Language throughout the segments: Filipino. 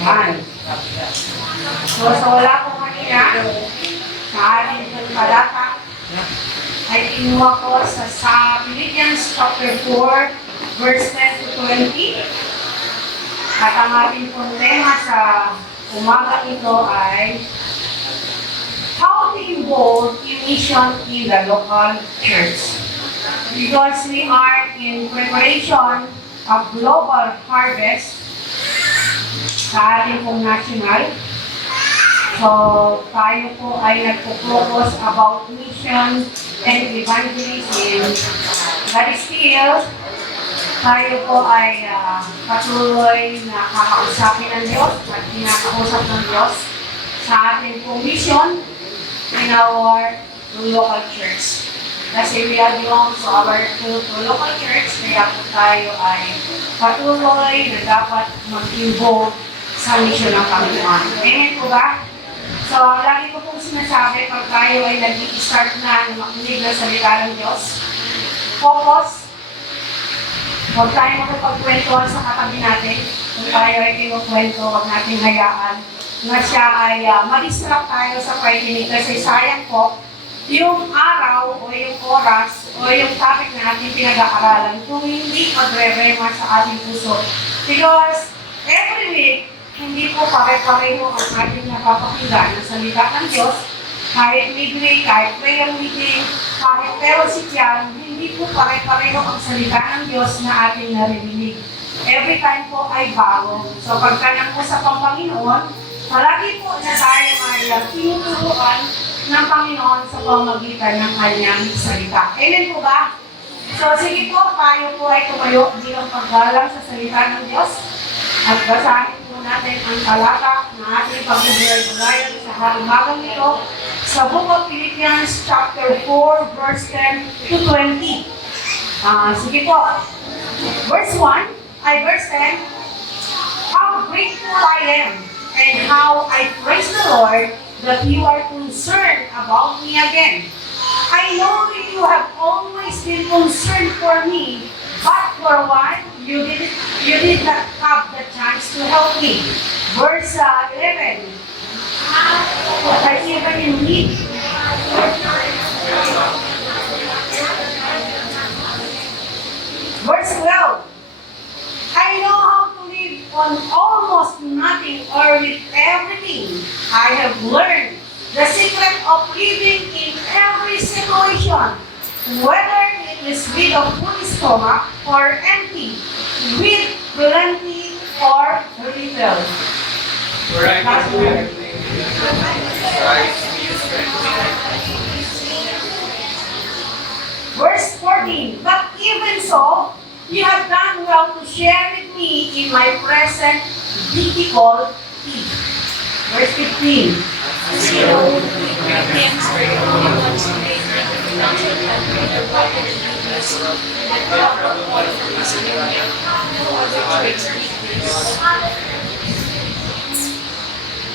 Yan. So, sa wala ko kanina, sa ating talata, ay kinuha ko sa Philippians chapter 4, verse 10 to 20. At ang ating pong tema sa umaga ito ay how to involve in mission in the local church. Because we are in preparation of global harvest sa ating pong national. So, tayo po ay nagpo-focus about mission and evangelism. That is still, tayo po ay patuloy na kakausapin ng Diyos at kinakausap ng Diyos sa ating pong mission in our local church. Kasi we are belong to our local church, kaya po tayo ay patuloy na dapat mag-involve sa mission ng Panginoon. Amen po ba? So, lagi ko pong sinasabi, pag tayo ay nag-i-start na makinig ng salita ng Diyos, focus. Huwag tayo makipagkwentuhan sa katabi natin. Kung tayo ay kinukwento, huwag natin hayaan na siya ay ma-distract tayo sa pakikinig. Kasi sayang po, yung araw o yung oras o yung topic na ating pinag-aaralan kung hindi magre-rema sa ating puso. Because every week, hindi po pare-pareho ang ating napapakinggan ng salita ng Diyos. Kahit midweek, kahit prayer meeting, kahit fellowship yan, hindi po pare-pareho ang salita ng Diyos na ating naririnig. Every time po ay bago. So pagtanong po sa Panginoon, palagi po na tayo ay tinuturuan ng Panginoon sa pamagitan ng kanyang salita. Amen po ba? So sige po, tayo po ay tumayo bilang paggalang sa salita ng Diyos at basahin po natin ang talata na ating pag-ugay-ugayan sa umagang ito sa Book of Philippians chapter 4 verse 10 to 20. Sige po. Verse 10. How grateful I am and how I praise the Lord that you are concerned about me again. I know that you have always been concerned for me, but for a while, you did not have the chance to help me. Verse 11. I even in need. Verse 12. I know how to live on almost nothing or with everything. I have learned the secret of living in every situation, whether it is with a full stomach or empty, with plenty or little. Verse 14. But even so, you have done well to share with me in my present difficulty. Verse 15.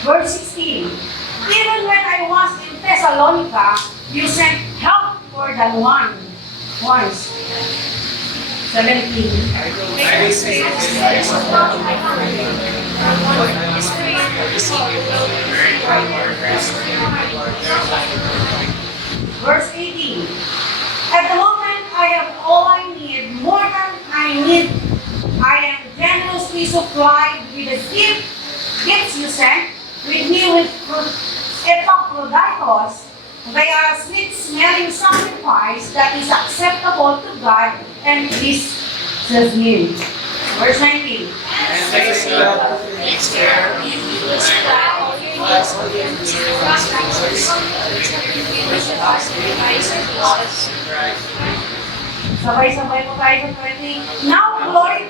Verse 16. Even when I was in Thessalonica, you sent help more than once. 17. Verse 18. At the moment I have all I need, more than I need. I am generously supplied with the gifts you sent, with me with Epaphroditus. They are a sweet-smelling sacrifice that is acceptable to God and pleases Him. Verse 19. And makes God takes care of you as well as of your Sabay-sabay po tayo sa 20. Now glory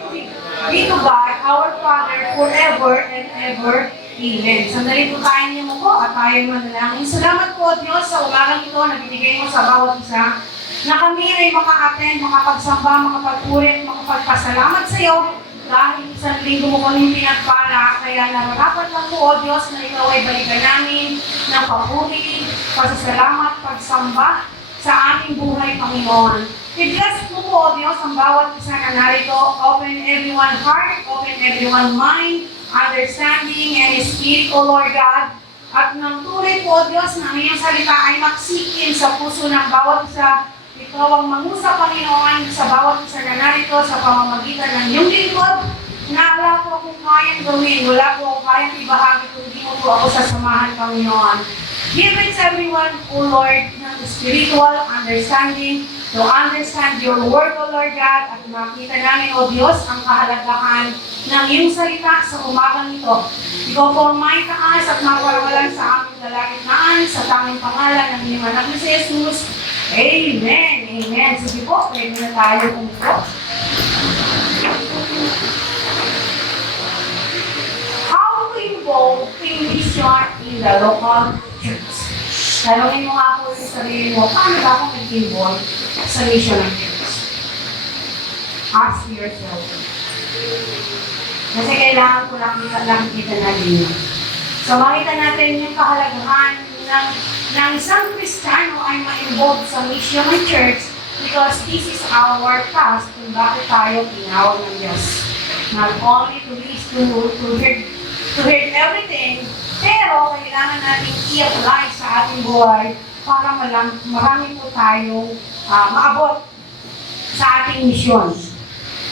be to God, our Father, forever and ever. Amen. Sandali po tayo niyo mo po at tayo manalangin. Salamat po, Diyos, sa umagang ito na binigay mo sa bawat isa na kami ay maka-attend, makapagsamba, makapag-ulit, makapagpasalamat sa iyo dahil isang linggo mo kami pinagpala. Kaya nararapat lang po, O Diyos, na ikaw ay balikan namin ng papuri, pasasalamat, pagsamba sa aming buhay, Panginoon. I-bless mo po, O Diyos, ang bawat isa na narito. Open everyone's heart, open everyone's mind, understanding, and spirit, O Lord God. At ng tuloy po, Diyos, na iyong salita ay maksikin sa puso ng bawat isa. Ikaw ang mangusap, Panginoon, sa bawat isa na narito sa pamamagitan ng iyong lingkod, na wala po akong kayang gawin, wala po akong kayang ibahagi kung hindi mo po ako sasamahan, Panginoon. Give it everyone, O Lord, ng spiritual understanding to understand your word, O Lord God, at makita namin, O Diyos, ang kahalagahan ng iyong salita sa umagang ito. Ikaw po ang may taas at mawalawalan sa aming lalagitnaan sa tanging pangalan ng iyong anak ni Jesus. Amen. Amen. Sige po, pwede na tayo kumupo. How to involve in mission in the local church? Tanungin mo nga po yung sarili mo, paano ba ako nag-involve sa mission ng church? Ask yourself. Kasi kailangan ko lang kita na din. So makita natin yung kahalagahan ng isang Kristiyano ay ma-involve sa mission ng church because this is our task kung bakit tayo tinawag ng Diyos. Not only to listen, to hear everything, pero kailangan natin i-apply sa ating buhay para marami po tayong maabot sa ating misyon.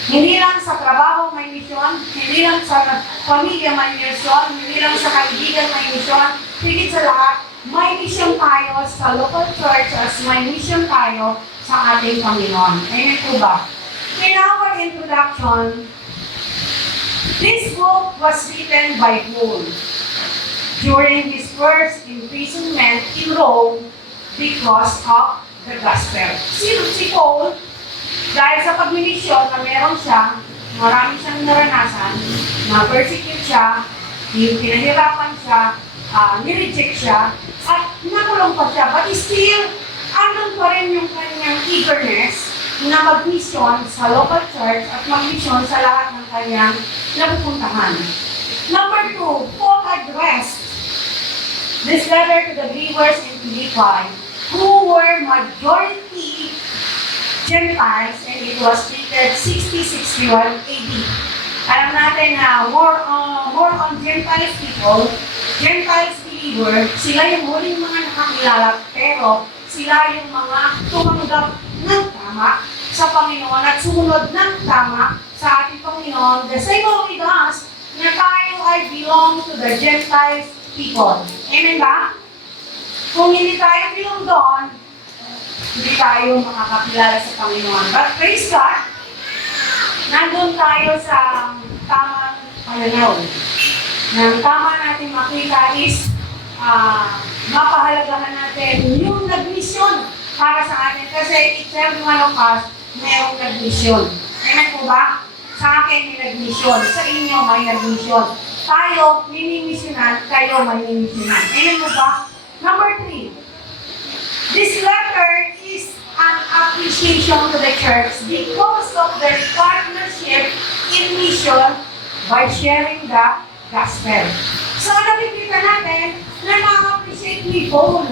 Hindi lang sa trabaho may misyon, hindi lang sa pamilya may misyon, hindi lang sa kaibigan may misyon, higit sa lahat, may misyon tayo sa local church as may misyon tayo sa ating Panginoon. Amen po ba? In our introduction, this book was written by Paul during his first imprisonment in Rome because of the gospel. Si Paul, dahil sa pagmilisyon na meron siya, marami siyang naranasan, na-persecute siya, pinahirapan siya, nireject siya, at nakulong pa siya. But still, andun pa rin yung kanyang eagerness na mag-mission sa local church at mag-mission sa lahat ng kanyang napupuntahan. Number 2, Paul addressed this letter to the believers in Philippi who were majority Gentiles, and it was dated 60-61 AD. Alam natin na more on Gentiles people, Gentiles believer, sila yung huling mga nakakilala, pero sila yung mga tumanggap ng tama sa Panginoon at sumunod ng tama sa ating Panginoon. The same with us, na tayo ay belong to the Gentiles people. Amen ba? Kung hindi tayo belong doon, hindi tayo makakakilala sa Panginoon. But praise God, nandun tayo sa tamang pananaw. Nang tama natin makita is mapahalagahan natin yung nag-mission para sa atin. Kasi each every one of us, mayroong nag-mission. Amen po ba? Sa akin may nag-mission. Sa inyo may nag-mission. Tayo, minimisyonan, kayo may minimisyonan. Amen po ba? Number 3. This letter is an appreciation to the church because of their partnership in mission by sharing the gospel. So, nakikita natin na ma-appreciate ni Paul.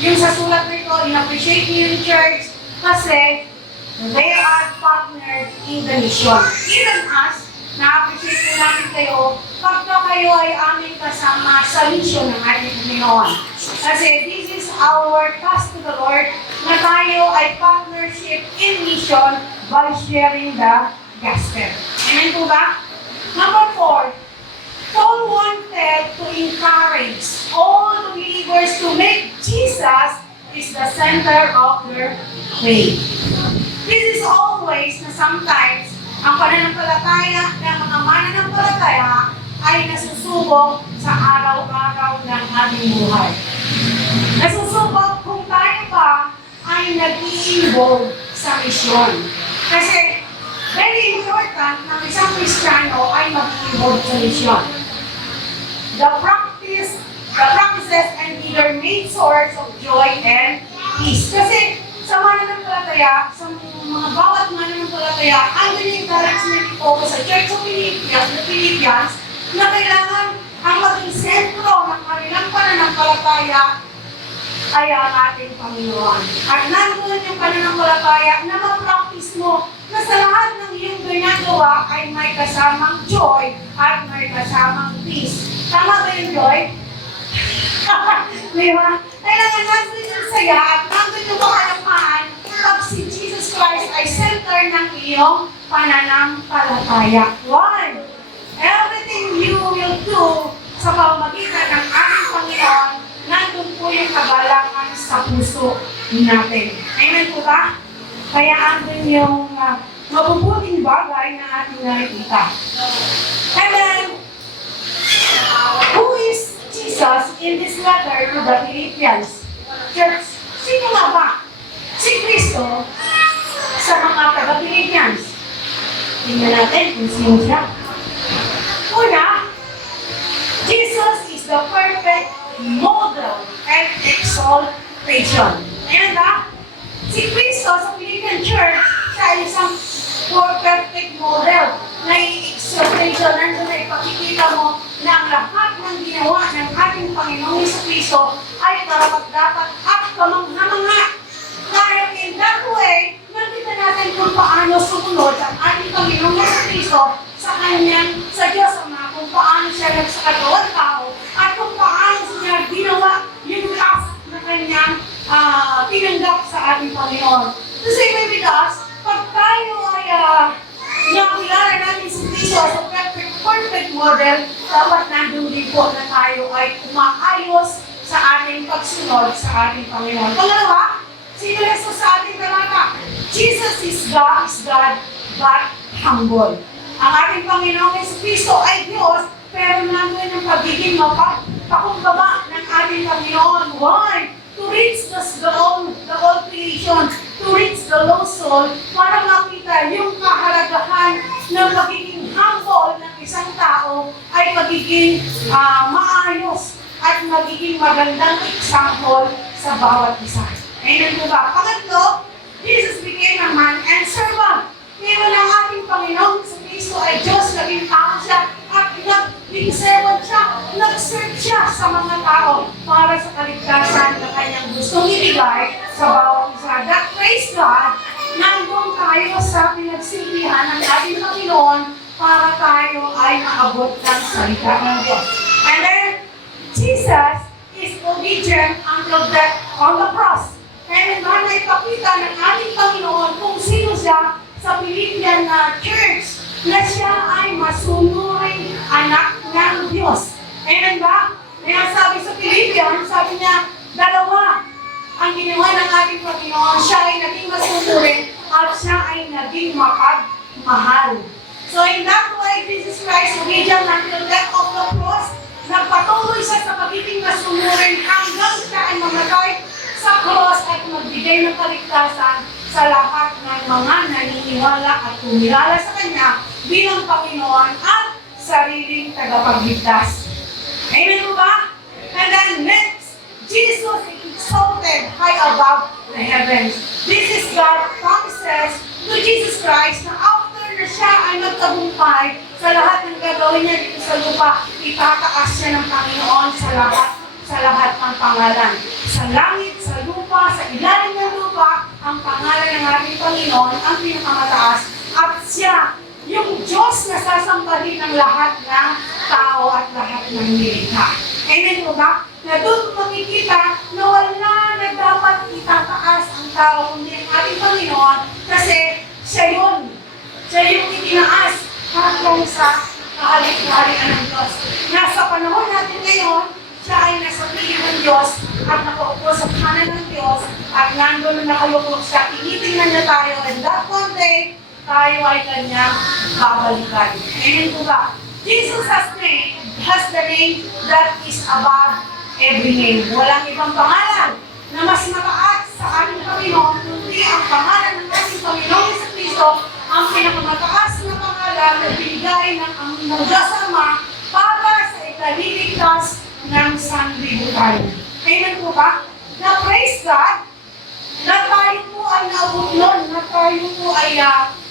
Yung sa sulat nito, in-appreciate niyo yung church kasi they are partnered in the mission. Even us, na-appreciate po namin kayo pagka kayo ay aming kasama sa mission ng ating Panginoon. Kasi this is our task to the Lord na tayo ay partnership in mission by sharing the gospel. Amen po ba? Number 4, Paul wanted to encourage all the believers to make Jesus is the center of their faith. This is always na sometimes ang pananampalataya ng mga mananampalataya ay nasusubok sa araw-araw ng ating buhay. Nasusubok kung tayo ba ay nag-i-involve sa misyon. Kasi very important na isang Kristiyano ay mag-involve sa misyon. The practices and either made source of joy and peace. Kasi sa mananampalataya, sa mga bawat mananampalataya, andun yung encouragement ko sa Church of Philippians na kailangan ang maging sentro ng kanilang pananampalataya ay ang ating Panginoon. At nandun yung pananampalataya na ma-practice mo na sa lahat ng iyong ginagawa ay may kasamang joy at may kasamang peace. Tama ba yung joy? Di ba? Kailangan natin yung saya at nandun yung kapalapahan pag si Jesus Christ ay center ng iyong pananampalataya. Why? Everything you will do sa pamamagitan ng ating Panginoon, nandun po yung kagalakan sa puso natin. Amen po ba? Kaya andun yung mabubuting bagay na ating nakikita. And then, who is Jesus in this letter to the Philippians? Church, sino nga ba? Si Kristo sa mga taga-Philippians. Tingnan natin kung sino siya. Una, Jesus is the perfect model and exaltation. Ayan ba? Si Kristo sa Philippian Church, siya ay isang perfect model na i-exaltation. Nandun na ipakikita mo na ang lahat ng ginawa ng ating Panginoong Kristo ay karapat-dapat at kamangha-mangha. Dahil in that way, nakita natin kung paano sumunod ang ating Panginoong Kristo sa kanyang, sa Diyos Ama, kung paano siya nagsakagawang tao, at kung paano niya ginawa yung task na kanyang tinanggap sa ating Panginoon. So same way with us, pag tayo ay nakilala natin si Kristo as a perfect model, dapat nandun din po na tayo ay umaayos sa ating pagsunod sa ating Panginoon. Pangalawa, sino Jesus sa ating talata? Jesus is God, but humble. Ang ating Panginoong Kristo ay Diyos, pero nandun ang pagiging pakumbaba ng ating Panginoon. Why? To reach the all creation, to reach the lost soul, para makita yung kahalagahan ng pagiging humble ng isang tao ay magiging maayos at magiging magandang example sa bawat isa. Amen po ba? Pangatlo, Jesus became a man and servant. Ngayon ang ating Panginoon sa Kristo ay Diyos, naging tao siya at naging servant siya, nag-serve siya sa mga tao para sa kaligtasan na kanyang gustong ibigay sa bawat isa. That praise God, nandun tayo sa pinagsilbihan ng ating Panginoon para tayo ay maabot ng salita ng Diyos. And then, Jesus is obedient until death on the cross. And na ipakita ng ating Panginoon kung sino siya sa Philippian Church, na siya ay masunuring anak ng Diyos. Amen ba? Kaya sabi sa Philippian, sabi niya, dalawa ang ginawa ng ating Panginoon. Siya ay naging masunuring at siya ay naging mapagmahal. So in that way, Jesus Christ, obedient until death of the cross, nagpatuloy siya sa pagiging masunuring hanggang siya ay mamatay sa cross at magbigay ng kaligtasan sa lahat ng mga naniniwala at kumilala sa Kanya bilang Panginoon at sariling tagapagligtas. Amen mo ba? And then next, Jesus is exalted high above the heavens. This is God promises to Jesus Christ na after na siya ay magtagumpay sa lahat ng gagawin niya dito sa lupa, itataas siya ng Panginoon sa lahat ng pangalan. Sa langit, sa lupa, sa ilalim ng lupa, ang pangalan ng ating Panginoon ang pinakamataas. At siya, yung Diyos na sasambahin ng lahat ng tao at lahat ng nilikha. Amen po ba? Na doon makikita na wala na dapat itataas ang tao kundi ang ating Panginoon kasi siya yun. Siya yung itinaas hanggang sa kahalik-halikan ng Diyos. Nasa panahon natin ngayon, siya ay nasa piling ng Diyos at nakaupo sa kanan ng Diyos at nandun na nakayuko siya. Tinitingnan niya tayo and that one day, tayo ay kanyang babalikan. Amen po ba? Jesus has the name that is above every name. Walang ibang pangalan na mas mataas sa ating Panginoon kundi ang pangalan ng ating Panginoon sa Kristo, ang pinakamataas na pangalan na binigay ng Diyos Ama para sa ikaliligtas ng sanglibutan. Amen po ba? Na praise God, na tayo po ay nauutlon, na tayo po ay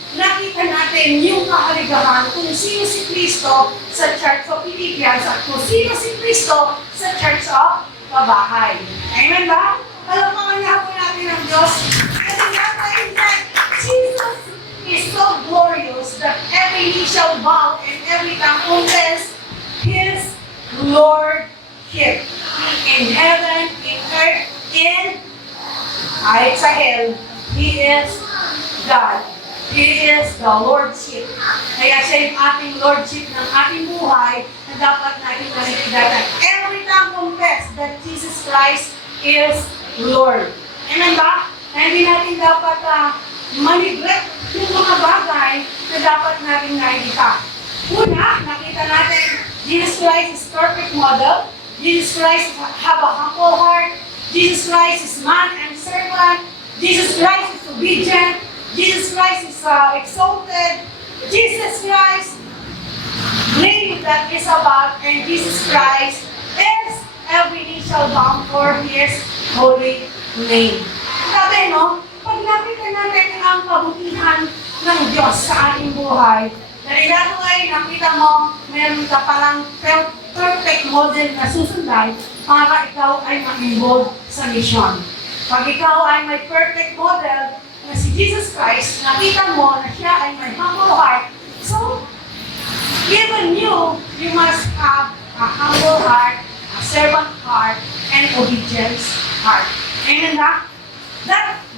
nakita natin yung kahaligahan kung sino si Kristo sa Church of Philippians at kung sino si Kristo sa Church of Babahay. Amen ba? Palamakan niya po natin ang Diyos. Kasi nga tayo na, Jesus is so glorious that every knee shall bow and every tongue confess His Lordship. In heaven, in earth, in kahit sa hell, He is God. He is the Lordship. Kaya siya yung ating Lordship ng ating buhay na dapat natin naligatan. Every time confess that Jesus Christ is Lord. Amen ba? Na hindi natin dapat maniglet yung mga bagay na dapat natin nakikita. Una, nakita natin Jesus Christ is perfect model. Jesus Christ have a humble heart. Jesus Christ is man and servant. Jesus Christ is obedient. Jesus Christ is exalted. Jesus Christ name that is above, and Jesus Christ is every knee shall bow for His holy name. Sabi, no? Pag nakita natin ang kabutihan ng Diyos sa ating buhay, dahil nato ay nakita mo, meron ka palang perfect model na susundan para ikaw ay mag-involve sa mission. Pag ikaw ay may perfect model na si Jesus Christ, nakita mo na siya ay may humble heart. So, even you must have a humble heart, a servant heart, and obedience heart. Amen na?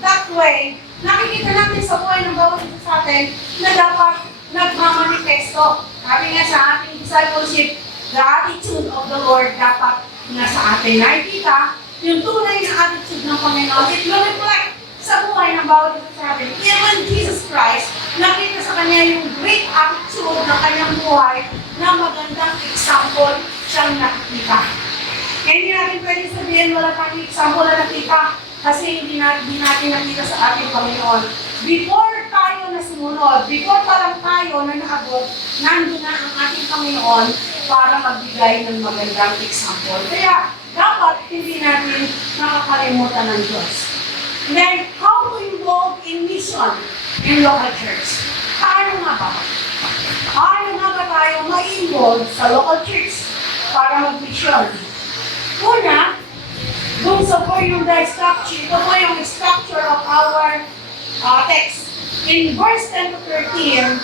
That way, nakikita natin sa buhay ng bawat isa sa atin na dapat nagmamanifesto. Sabi nga sa ating discipleship, the attitude of the Lord dapat nasa atin. Nakikita yung tunay na attitude ng Panginoon. It will reflect sa buhay ng bawat isa sa atin. Even Jesus Christ, nakita sa Kanya yung great attitude ng Kanyang buhay na magandang example siyang nakikita. Kaya hindi natin pwede sabihin wala kang example na nakita kasi hindi natin nakita sa ating Panginoon. Before tayo na sumunod, before pa lang tayo na naabot, nandun na ang ating Panginoon para magbigay ng magandang example. Kaya dapat hindi natin nakakalimutan ng Diyos. And then, how to involve in mission in local church? Paano nga ba? Paano nga ba tayo ma-involve sa local church para mag-mission? Una, kung sa po yung structure, ito po yung structure of our text. In verse 10 to 13,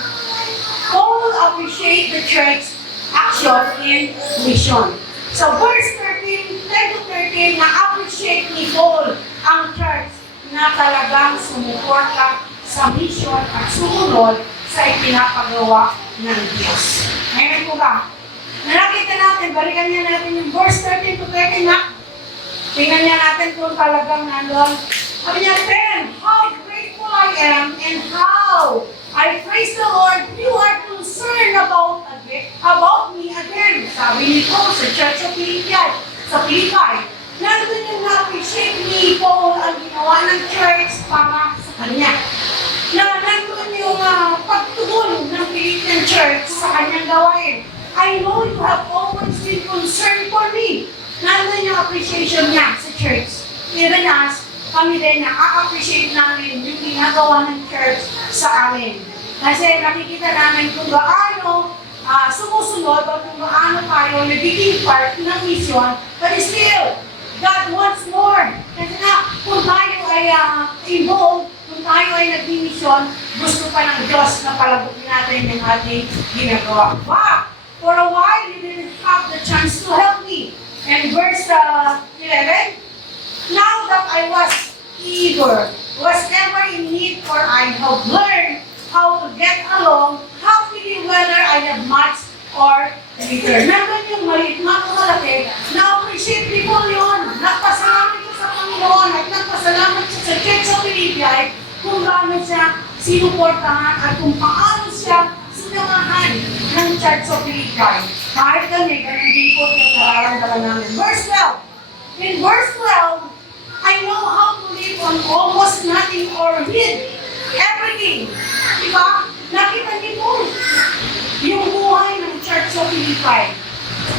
Paul appreciate the church action in mission. So verse 13, 10 to 13, na-appreciate ni Paul ang church na talagang sumuporta sa mission at sumunod sa ipinapagawa ng Diyos. Ngayon po ba? Nakita natin, balikan niya natin yung verse 13 to 13 na. Tingnan niya natin kung talagang nandun. Sabi niya, then, how grateful I am and how I praise the Lord, you are concerned about me again. Sabi ni Paul sa Church of Philippi, sa Philippi. Nandun yung na-appreciate ni Paul ang ginawa ng church para sa kanya. Na nandun yung pagtugon ng Philippian church sa kanyang gawain. I know you have always been concerned for me. Nandun yung appreciation niya sa church. Even us, kami din na-appreciate namin yung ginagawa ng church sa amin. Kasi nakikita namin kung gaano sumusunod o kung gaano tayo nagiging part ng mission, but still, God wants more. Kasi na, kung tayo ay involved, kung tayo ay nag-mission, gusto pa ng Diyos na palagutin natin yung ating ginagawa. But, for a while, you didn't have the chance to help me. And verse 11, now that I was eager, was ever in need, for I have learned how to get along happily whether I have much or little. Nandun yung maliit na malaki, na-appreciate people yun. Nagpasalamat siya sa Panginoon at nagpasalamat siya sa Church of Philippi kung gaano siya sinuportahan at kung paano siya sinamahan ng Church of Philippi. Kahit kami, ganun din po yung nararamdaman namin. Verse 12. In verse 12, I know how to live on almost nothing or with everything. Diba? Nakita niyo po yung buhay ng Church of Philippi.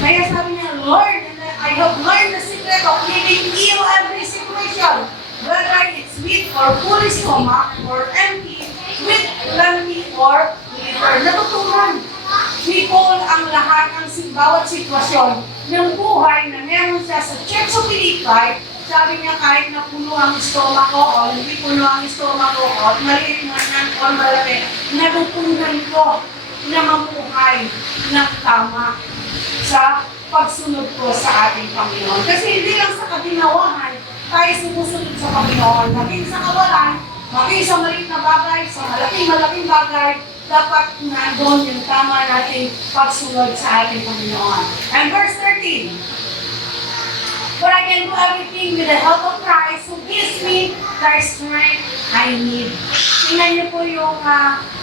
Kaya sabi niya, Lord, I have learned the secret of living in every situation, whether it's with or full stomach, or empty, with plenty or little. Natutunan ni Paul ang lahat ng bawat sitwasyon ng buhay na meron siya sa Church of Philippi sabi niya kahit na puno ang stomach ko o hindi puno ang stomach ko o maliit man yan o malaki, natutunan ko na mamuhay ng tama sa pagsunod ko sa ating Panginoon. Kasi hindi lang sa kabinawahan tayo sumusunod sa Panginoon. Maging sa kawalan, maging sa maliit na bagay, sa malaking bagay, dapat nandun yung tama nating pagsunod sa ating Panginoon. And verse 13, "For I can do everything with the help of Christ who gives me the strength I need." Tingnan niyo po yung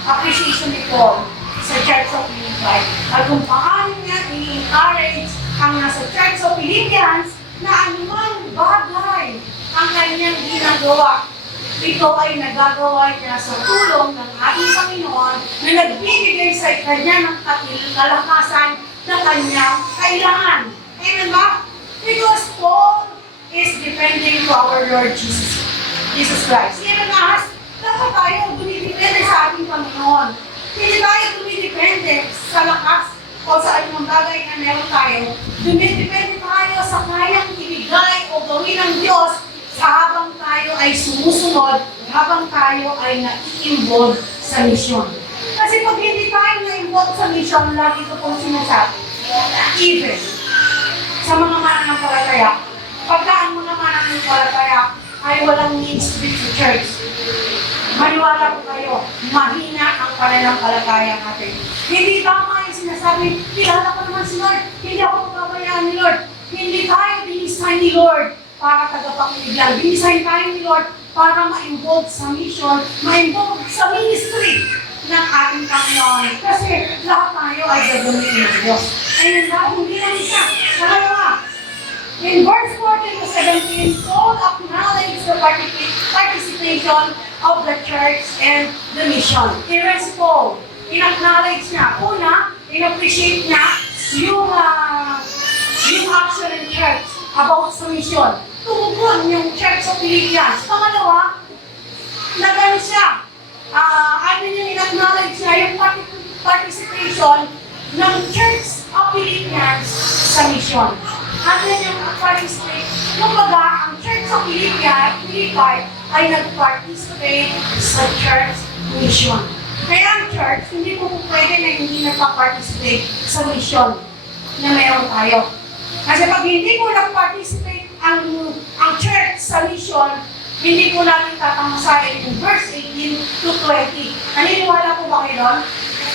appreciation ni Paul sa Church of Philippi. At kung paano niya i-encourage ang nasa Church of Philippians na anumang bagay ang kanyang ginagawa, ito ay nagagawa niya sa tulong ng ating Panginoon na nagbibigay sa kanya ng kalakasan na kanyang kailangan. Amen ba? Because Paul is depending to our Lord Jesus Christ. Even us, dapat tayo dumidepende sa ating Panginoon. Hindi tayo dumidepende sa lakas o sa anumang bagay na meron tayo. Dumidepende tayo sa kayang ibigay o gawin ng Diyos sa habang tayo ay sumusunod, habang tayo ay nai-involve sa misyon. Kasi pag hindi tayo na-involve sa misyon, lagi ko pong sinasabi, even sa mga mananampalataya, pagka ang mga mananampalataya ay walang means to sa church, maniwala ko kayo, mahina ang pananampalataya natin. Hindi tama yung sinasabi, kilala ko naman si Lord, hindi ako papabayaan ni Lord. Hindi tayo dinisign ni Lord para tagapakinig lang. Dinisign tayo ni Lord para ma-involve sa mission, ma-involve sa ministry ng ating Panginoon. Kasi lahat tayo ay gagamitin ng Diyos. Ayun lang, hindi lang isa. Pangalawa, in verse 14 to 17, Paul acknowledged the participation of the church and the mission. Here is Paul. In-acknowledge niya. Una, in-appreciate niya yung action ng church about sa mission. Tumugon yung Church of Philippians. Pangalawa, nagano siya. In-acknowledge niya yung participation ng Church of Philippians sa mission. Yung participate, kumbaga, ang Church of Philippi ay nag-participate sa church mission. Kaya ang church, hindi po pwede na hindi nagpa-participate sa mission na meron tayo. Kasi pag hindi po nag-participate ang church sa mission, hindi po natin tatamasahin yung verse 18 to 20. Naniniwala po ba kayo doon?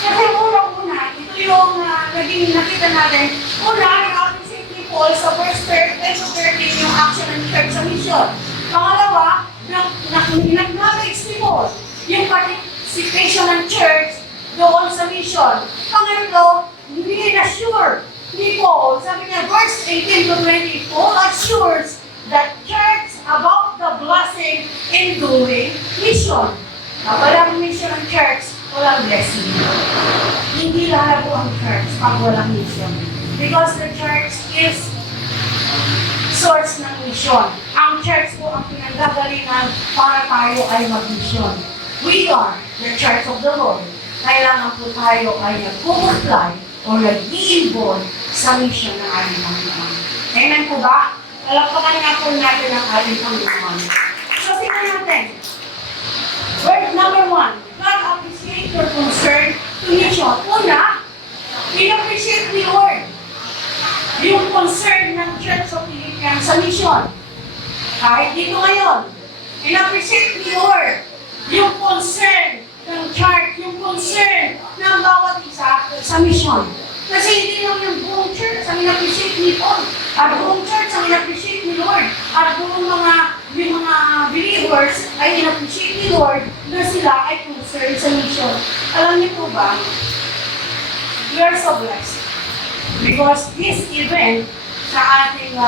Kasi una, ito yung naging nakita natin. Una, nag-appreciate ni Paul sa verse 10 to 13 yung action ng church sa mission. Pangalawa, nag-knowledge ni Paul yung participation ng church doon sa mission. Pangatlo, hindi na sure ni Paul, sabi niya, verse 18 to 20, Paul assures that church about the blessing in doing mission. Na walang mission ng church, walang blessing. Hindi lalago ang church pag walang mission. Because the church is source ng mission. Ang church po ang pinanggagalingan para tayo ay mag-mission. We are the church of the Lord. Kailangan po tayo ay nag-comply o nag-i-involve sa mission ng ating Panginoon. Amen po ba? Palakpakan nga po natin ang ating Panginoon. So, tingnan natin. Word number 1, God appreciate your concern to mission. Una, in-appreciate ni Lord yung concern ng Church of Philippians sa mission. Kahit dito ngayon, in-appreciate ni Lord yung concern ng church, yung concern ng bawat isa sa mission. Kasi hindi lang yung buong church ang in-appreciate ni Paul. At buong church ang in-appreciate ni Lord. At buong yung mga believers ay in-appreciate ni Lord na sila ay concerned sa mission. Alam niyo po ba, we are so blessed. Because this event sa ating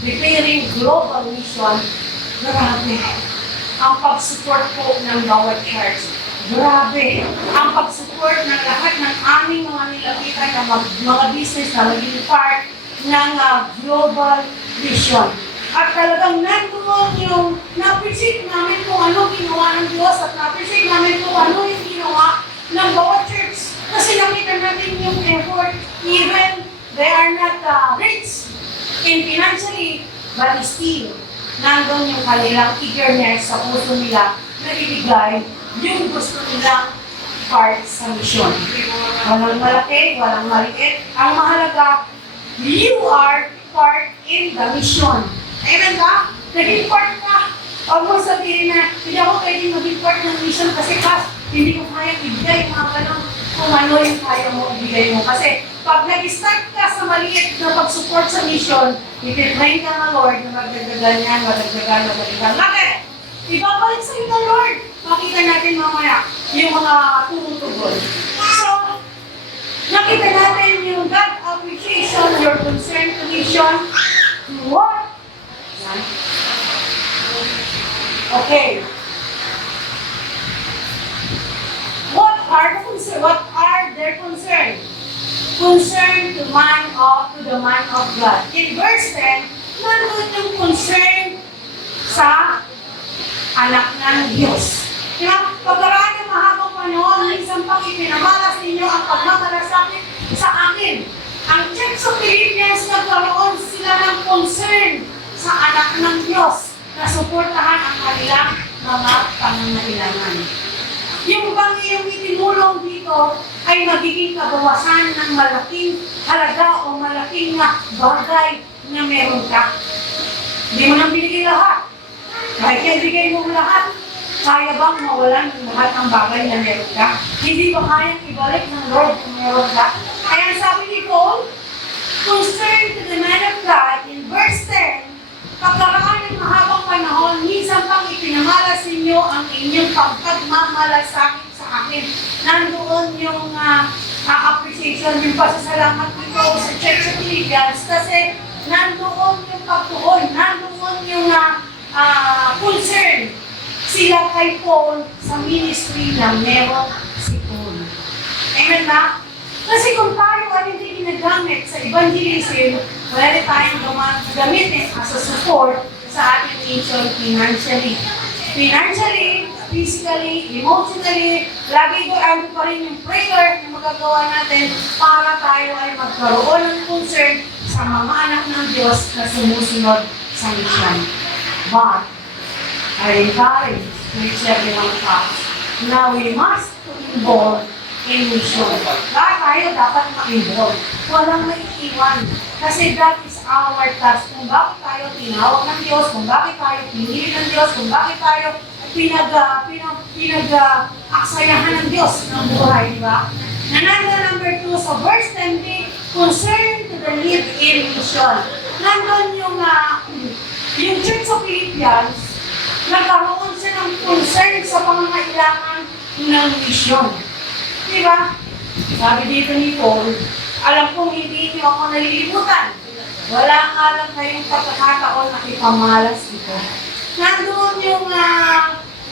preparing global mission, grabe. Ang pag-support po ng bawat church. Grabe! Ang pag-support ng lahat ng aming mga nilapitan na mga business na maging part ng global mission. At talagang nandoon yung na-appreciate namin kung ano ginawa ng Diyos at na-appreciate namin kung ano yung ginawa ng bawat church. Kasi nakita natin yung effort, even they are not rich in financially, but still, nandun yung kanilang eagerness sa puso nila na ibigay yung gusto nilang part sa mission. Walang malaki, walang maliit. Ang mahalaga, you are part in the mission. Amen ba? Naging part ka. Huwag mo sabihin na, hindi ako pwedeng maging part ng mission kasi hindi ko kaya ibigay yung mga ganun kung ano yung kaya mo ibigay mo. Kasi pag nag-start ka sa maliit na pag-support sa mission, itin-train ka ng Lord na magdagdagan yan, magdagdagan. Bakit? Ibabalik sa iyo ng Lord. Makita natin mamaya yung mga tumutugon. So, nakita natin yung God appreciation, your concern to mission. What? Yan. Okay. What are their concern? Concern to the man of God. In verse 10, nandun yung concern sa anak ng Diyos. Kaya pagkaraan ng mahabang panahon, minsan pang ipinamalas ninyo ang pagmamalasakit sa akin. Ang Church of Philippians, nagkaroon sila ng concern sa anak ng Diyos na suportahan ang kanilang mga pangangailangan. Yung bang iyong itinulong dito ay magiging kabawasan ng malaking halaga o malaking bagay na meron ka. Hindi mo nang binigay lahat. Kahit yan bigay mo lahat, kaya bang mawalan ng lahat ng bagay na meron ka? Hindi ba kayang ibalik ng Lord kung meron ka? Kaya sabi ni Paul, concerned to the man of God in verse 10, pagkaraan ng mahabang panahon, minsan pang ipinamalas ninyo ang inyong pagpagmamalasakit sa akin. Nandoon yung appreciation, yung pasasalamat dito sa Church of Philippians kasi nandoon yung pagtuon, nandoon yung concern sila kay Paul sa ministry na meron si Paul. Amen ba? Kasi kung tayo ay hindi ginagamit sa evangelism, wala tayong gamitin as a support sa ating mission financially. Financially, physically, emotionally, lagi ko ano pa rin yung prayer na magagawa natin para tayo ay magkaroon ng concern sa mga anak ng Diyos na sumusunod sa mission. But, I encourage each every one of us na we must involve in mission. Lahat tayo dapat ma-involve. Walang maiiwan. Kasi that is our task. Kung bakit tayo tinawag ng Diyos, kung bakit tayo pinili ng Diyos, kung bakit tayo pinag-aksayahan ng Diyos ng buhay, di ba? Nananda number 2 sa verse 10b, concern to the need in mission. Nandun yung Church of Philippians, nagkaroon siya ng concern sa pangangailangan ng mission. Diba? Sabi dito ni Paul, alam kong hindi niyo ako nalilimutan. Wala nga lang kayong pagkakataon na ipamalas ito. Nandoon yung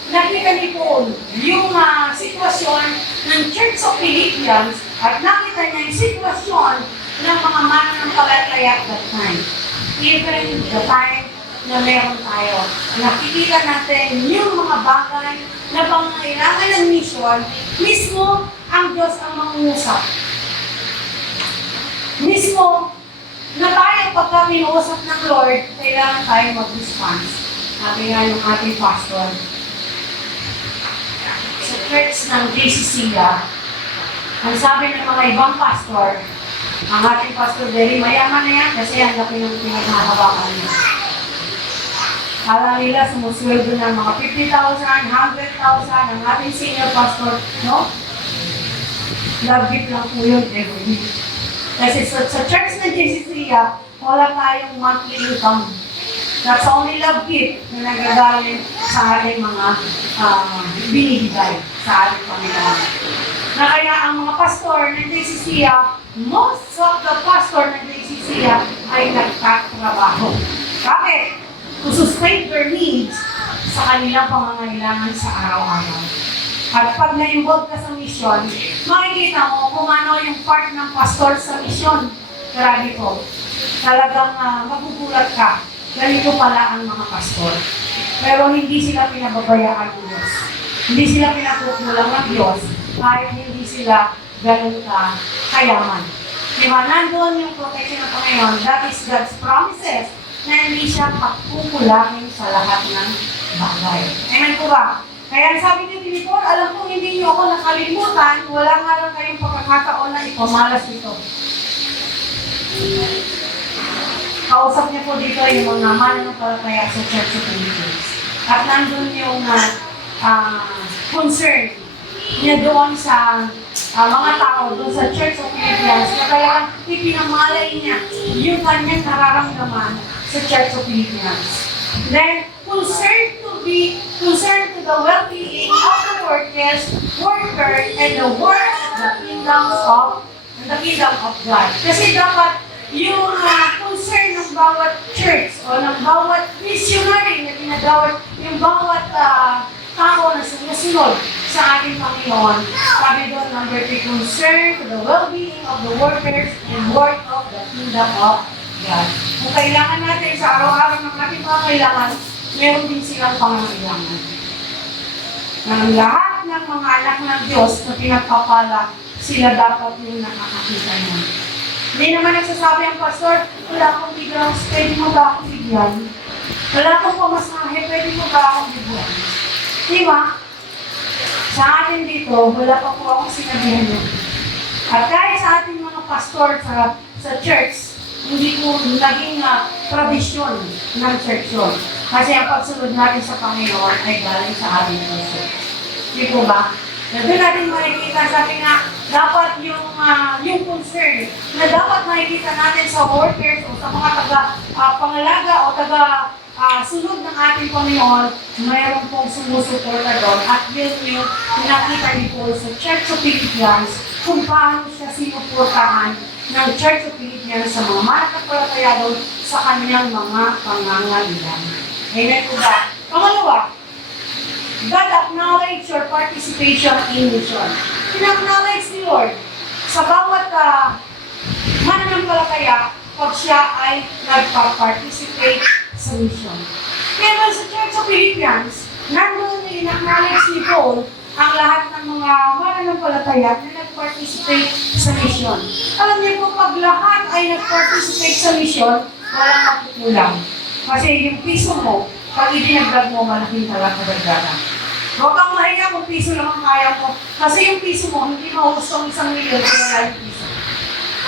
nakita ni Paul, yung sitwasyon ng Church of Philippians at nakita niya yung sitwasyon ng mga mananampalataya at that time. Even the time na meron tayo. Nakikita natin yung mga bagay na pangangailangan ng mission, mismo ang Diyos ang mangungusap. Mismo na tayo pagka minuusap ng Lord, kailangan tayo mag-response. Sabi nga yung ating pastor, sa church ng JCC, ang sabi ng mga ibang pastor, ang ating pastor very mayaman na yan kasi ang laki ng pinaghahawakan niya. Kala nila sumusweldo ng mga 50,000, 100,000 ang ating senior pastor, no? Love gift lang po yun every week. Kasi sa church ng JCC, wala tayong monthly income. That's only love gift na nagagaling sa ating mga binibigay sa ating Panginoon. Na kaya ang mga pastor ng JCC, most of the pastor ng JCC ay nagtatrabaho. Bakit? To sustain their needs sa kanilang pangangailangan sa araw-araw. At pag na-involve ka sa mission, makikita mo kung ano yung part ng pastor sa mission. Grabe po. Talagang magugulat ka. Ganito pala ang mga pastor. Pero hindi sila pinababayaan ng Diyos. Hindi sila pinakukulang ng Diyos kahit hindi sila ganun kayaman. Diba? Nandun yung protection ng Panginoon. That is God's promises na hindi siya pagkukulangin sa lahat ng bagay. Amen po ba? Kaya sabi ni Pilipon, alam kong hindi niyo ako nakalimutan, wala nga lang kayong pagkakataon na ipamalas ito. Kausap niya po dito yung mga mananampalataya sa Church of Philippines. At nandun yung concern niya doon sa mga tao doon sa Church of Philippines na kaya ipinamalay niya yung kanyang nararamdaman sa Church of Philippines. Then, concerned to the well-being of the workers, and the work of the kingdom of God. Kasi dapat yung concern ng bawat church o ng bawat missionary na ginagawat, yung bawat tao na sumusunod sa ating Panginoon. Sabi doon, number 3, concern to the well-being of the workers and work of the kingdom of God. Kung kailangan natin sa araw-araw ng ating mga kailangan, meron din silang pangangailangan. Ng lahat ng mga anak ng Diyos na pinagpapala, sila dapat yung nakakakita niya. Hindi naman nagsasabi ang pastor, wala akong bigas, pwede mo ba akong bigyan? Wala akong pamasahe, pwede mo ba akong bigyan? Di ba? Sa atin dito, wala pa po akong sinabihan niya. At kahit sa ating mga pastor sa church, hindi po naging tradisyon ng church yun. Kasi ang pagsunod natin sa Panginoon ay galing sa ating puso. Di po ba? Doon natin makikita, sabi nga, dapat yung concern na dapat makikita natin sa workers o sa mga pangalaga o sunod ng ating Panginoon, mayroon pong sumusuporta doon. At yun yung nakita ni Paul sa Church of Philippians kung paano siya sinuportahan ng Church of Philippians sa mga mananampalataya doon sa kanyang mga pangangailangan. Amen po ba? Pangalawa, God acknowledge your participation in mission. In-acknowledge ni Lord sa bawat mananampalataya pag siya ay nagpa-participate sa mission. Kaya sa Church of Philippians, nandun in-acknowledge ni Paul ang lahat ng mga mananampalataya na nag-participate sa mission. Alam niyo po, pag lahat ay nag-participate sa mission, walang makukulang. Kasi yung piso mo, pag idinagdag mo, malaking talaga kadagdagan. Huwag kang mahiya kung piso lang ang kaya mo. Kasi yung piso mo, hindi mahusto ang 1 milyon kung wala yung piso.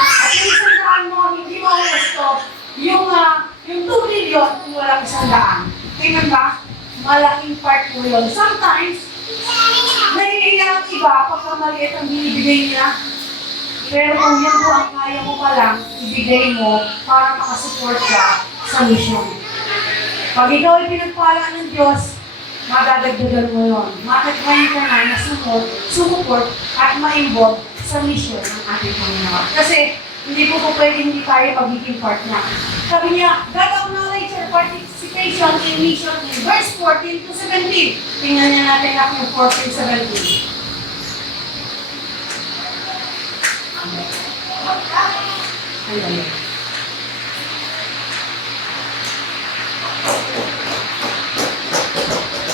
At yung 100 mo, hindi mahusto yung 2 milyon kung wala 100. Tingnan ba? Malaking part mo yun. Sometimes, nahihiya ang iba pagka maliit ang binibigay nila. Pero kung yan po ang kaya mo pa lang, ibigay mo para makasupport ka sa mission. Pag ikaw ay pinagpala ng Diyos, madadagdagan mo yun. Makikwain ka na sumuport at ma-involve sa mission ng ating Panginoon. Kasi hindi po pwede hindi tayo magiging part na. Sabi niya, God acknowledge your participation in mission in verse 14 to 17. Tingnan niya natin ako yung 14-17. Ayan.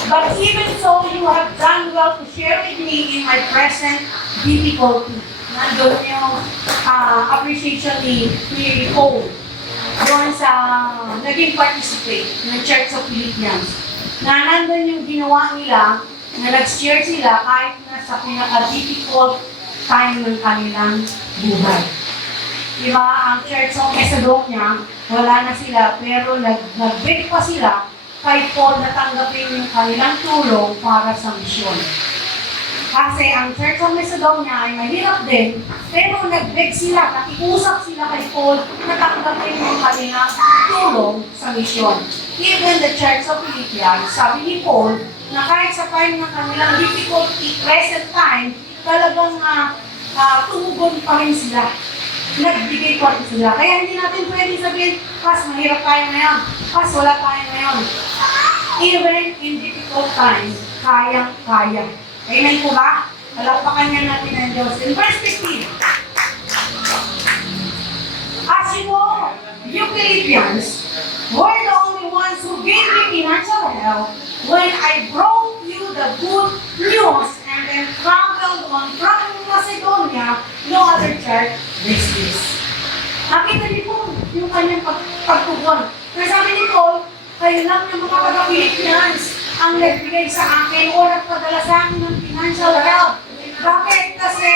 But even so, you have done well to share with me in my present difficulty. Nandun yung appreciation ni Paul doon sa naging participate ng Church of Philippians. Na nandun yung ginawa nila, na nag-share sila kahit na sa pinaka-difficult time ng kanilang buhay. Diba, ang Church of Macedonia, wala na sila, pero nag-beg pa sila kay Paul na tanggapin yung kanilang tulong para sa misyon. Kasi ang Church of Macedonia ay mahirap din, pero nag-beg sila, nakiusap sila kay Paul na tanggapin yung kanilang tulong sa misyon. Even the Church of Philippians, sabi ni Paul, na kahit sa time ng kanilang difficult present time, talagang tumugon pa rin sila. Nagbigay pa rin sila. Kaya hindi natin pwede sabihin, Pas, mahirap tayo ngayon. Pas, wala tayo ngayon. Even in difficult times, kayang-kaya. Amen po ba? Palakpakan niya natin ang Diyos. In verse 15, as you know, you Philippians were the only ones who gave me financial help when I brought you the good news and then traveled on from Macedonia. No other church does this. Nakita niyo po yung kanyang pagtugon. Kaya sabi ni Paul, kayo lang ng mga taga-Philippians ang nagbigay sa akin o nagpadala sa akin ng financial help. Bakit? Kasi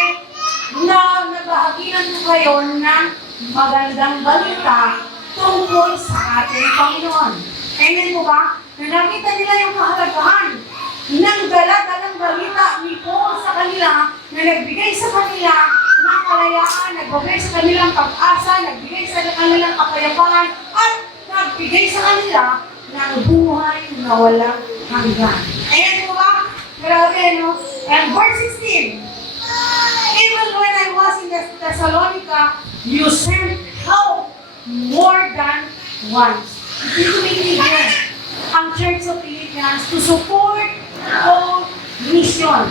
nagbahaginan ko kayo ng magandang balita tungkol sa ating Panginoon. Amen po ba? Na nakita nila yung kahalagahan ng dala-dalang balita ni Paul sa kanila na nagbigay sa kanila ng kalayaan, nagbigay sa kanilang pag-asa, nagbigay sa kanilang kapayapaan, at nagbigay sa kanila ng buhay na walang hanggan. Ayan po ba? Grabe, no? And verse 16, even when I was in Thessalonica, you sent help more than once. Dito may ang Church of Philippians to support all mission.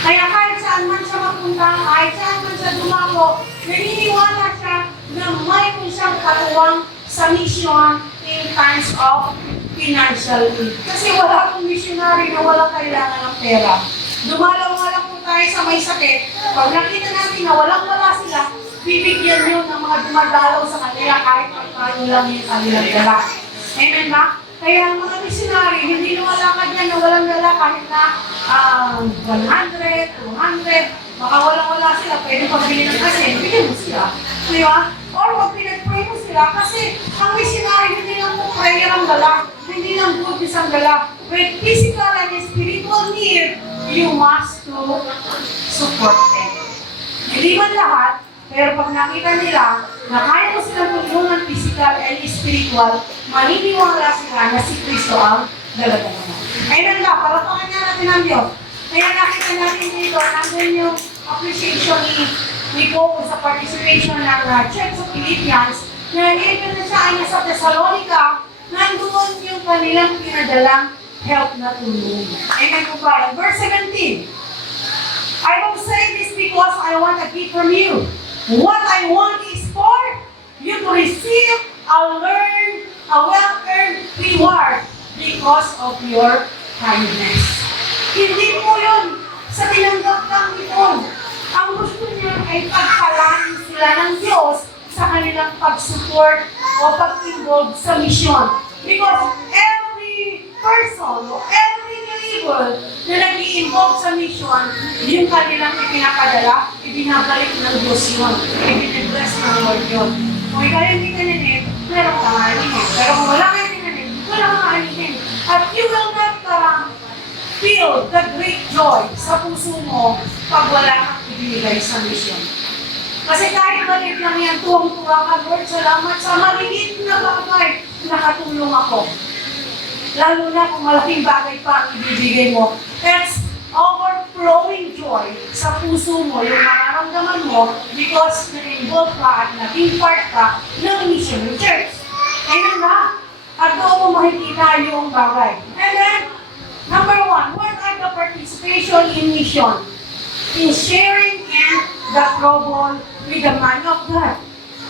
Kaya kahit saan man siya mapunta, kahit saan man siya dumako, naniniwala siya na mayroon siyang katuwang sa mission in times of financial need. Kasi wala akong missionary na walang kailangan ng pera. Dumalaw nga lang po tayo sa may sakit. Pag nakita natin na walang-wala sila, bibigyan nyo ng mga dumadalaw sa kanila kahit pagkano lang yung kanilang dala. Amen ba? Kaya ang mga missionary, hindi lumalakad yan na walang dala kahit na 100, 200, baka walang-wala sila, pwede pabili ng asin, bigyan mo sila. Di ba? Or pag pinag-pray mo sila, kasi ang missionary hindi lang po prayer ang dala, hindi lang goodness ang dala. With physical and spiritual need, you must to support them. Hindi man lahat, pero pag nakita nila na kaya mo silang tulungan physical and spiritual, maniniwala sila na si Kristo ang dalaga mo. Ayun lang, palapakan niya natin ang Diyos. Kaya nakita natin dito, nandun yung appreciation ni Paul sa participation ng Church of Philippians, na even na siya ay nasa Thessalonica, nandun yung kanilang pinadalang help na tulong. Amen po ba? Verse 17, I will say this because I want a gift from you. What I want is for you to receive a well-earned reward because of your kindness. Hindi po yun sa tinanggap ng Ipon. Ang gusto niya ay pagpalain sila ng Diyos sa kanilang pag-support o pag-involve sa mission. Because every person o every believer na nag-i-involve sa mission, yung kanilang ipinapadala, ibinabalik ng Diyos yun. Ibinibless ng Lord yun. Kung ikaw hindi kaninig, meron kang alihin. Pero kung wala kayo kaninig, wala kang alihin. At you will not feel the great joy sa puso mo pag wala kang ibinigay sa mission. Kasi kahit maliit lang yan, tuwang-tuwa ka, Lord, salamat sa maliit na bagay, nakatulong ako. Lalo na kung malaking bagay pa ang ibibigay mo. That's overflowing joy sa puso mo, yung mararamdaman mo because na-involve ka at naging part ka ng mission ng church. Ayun na, at doon mo makikita yung bagay. And then, number 1, what are the participation in mission? In sharing in the trouble with the man of God.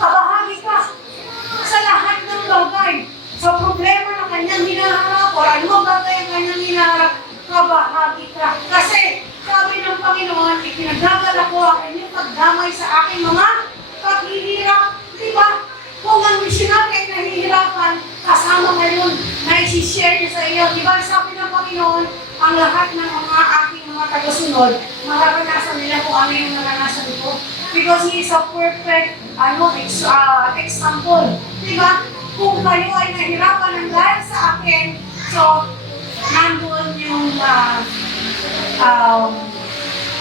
Kabahagi ka sa lahat ng bagay. Sa problema na kanyang hinaharap o ano bagay ang kanyang hinaharap, kabahagi ka. Kasi sabi ng Panginoon, ipinagdadala ko ang inyong pagdamay sa aking mga paghihirap. Diba? Kung ang missionary ay nahihirapan, kasama ngayon na isi-share niya sa iyo. Diba? Sabi ng Panginoon, ang lahat ng mga aking mga tagasunod, mararanasan nila kung ano yung naranasan ko. Because He is a perfect example. Diba? Kung kayo ay nahirapan ng dahil sa akin, so, nandun yung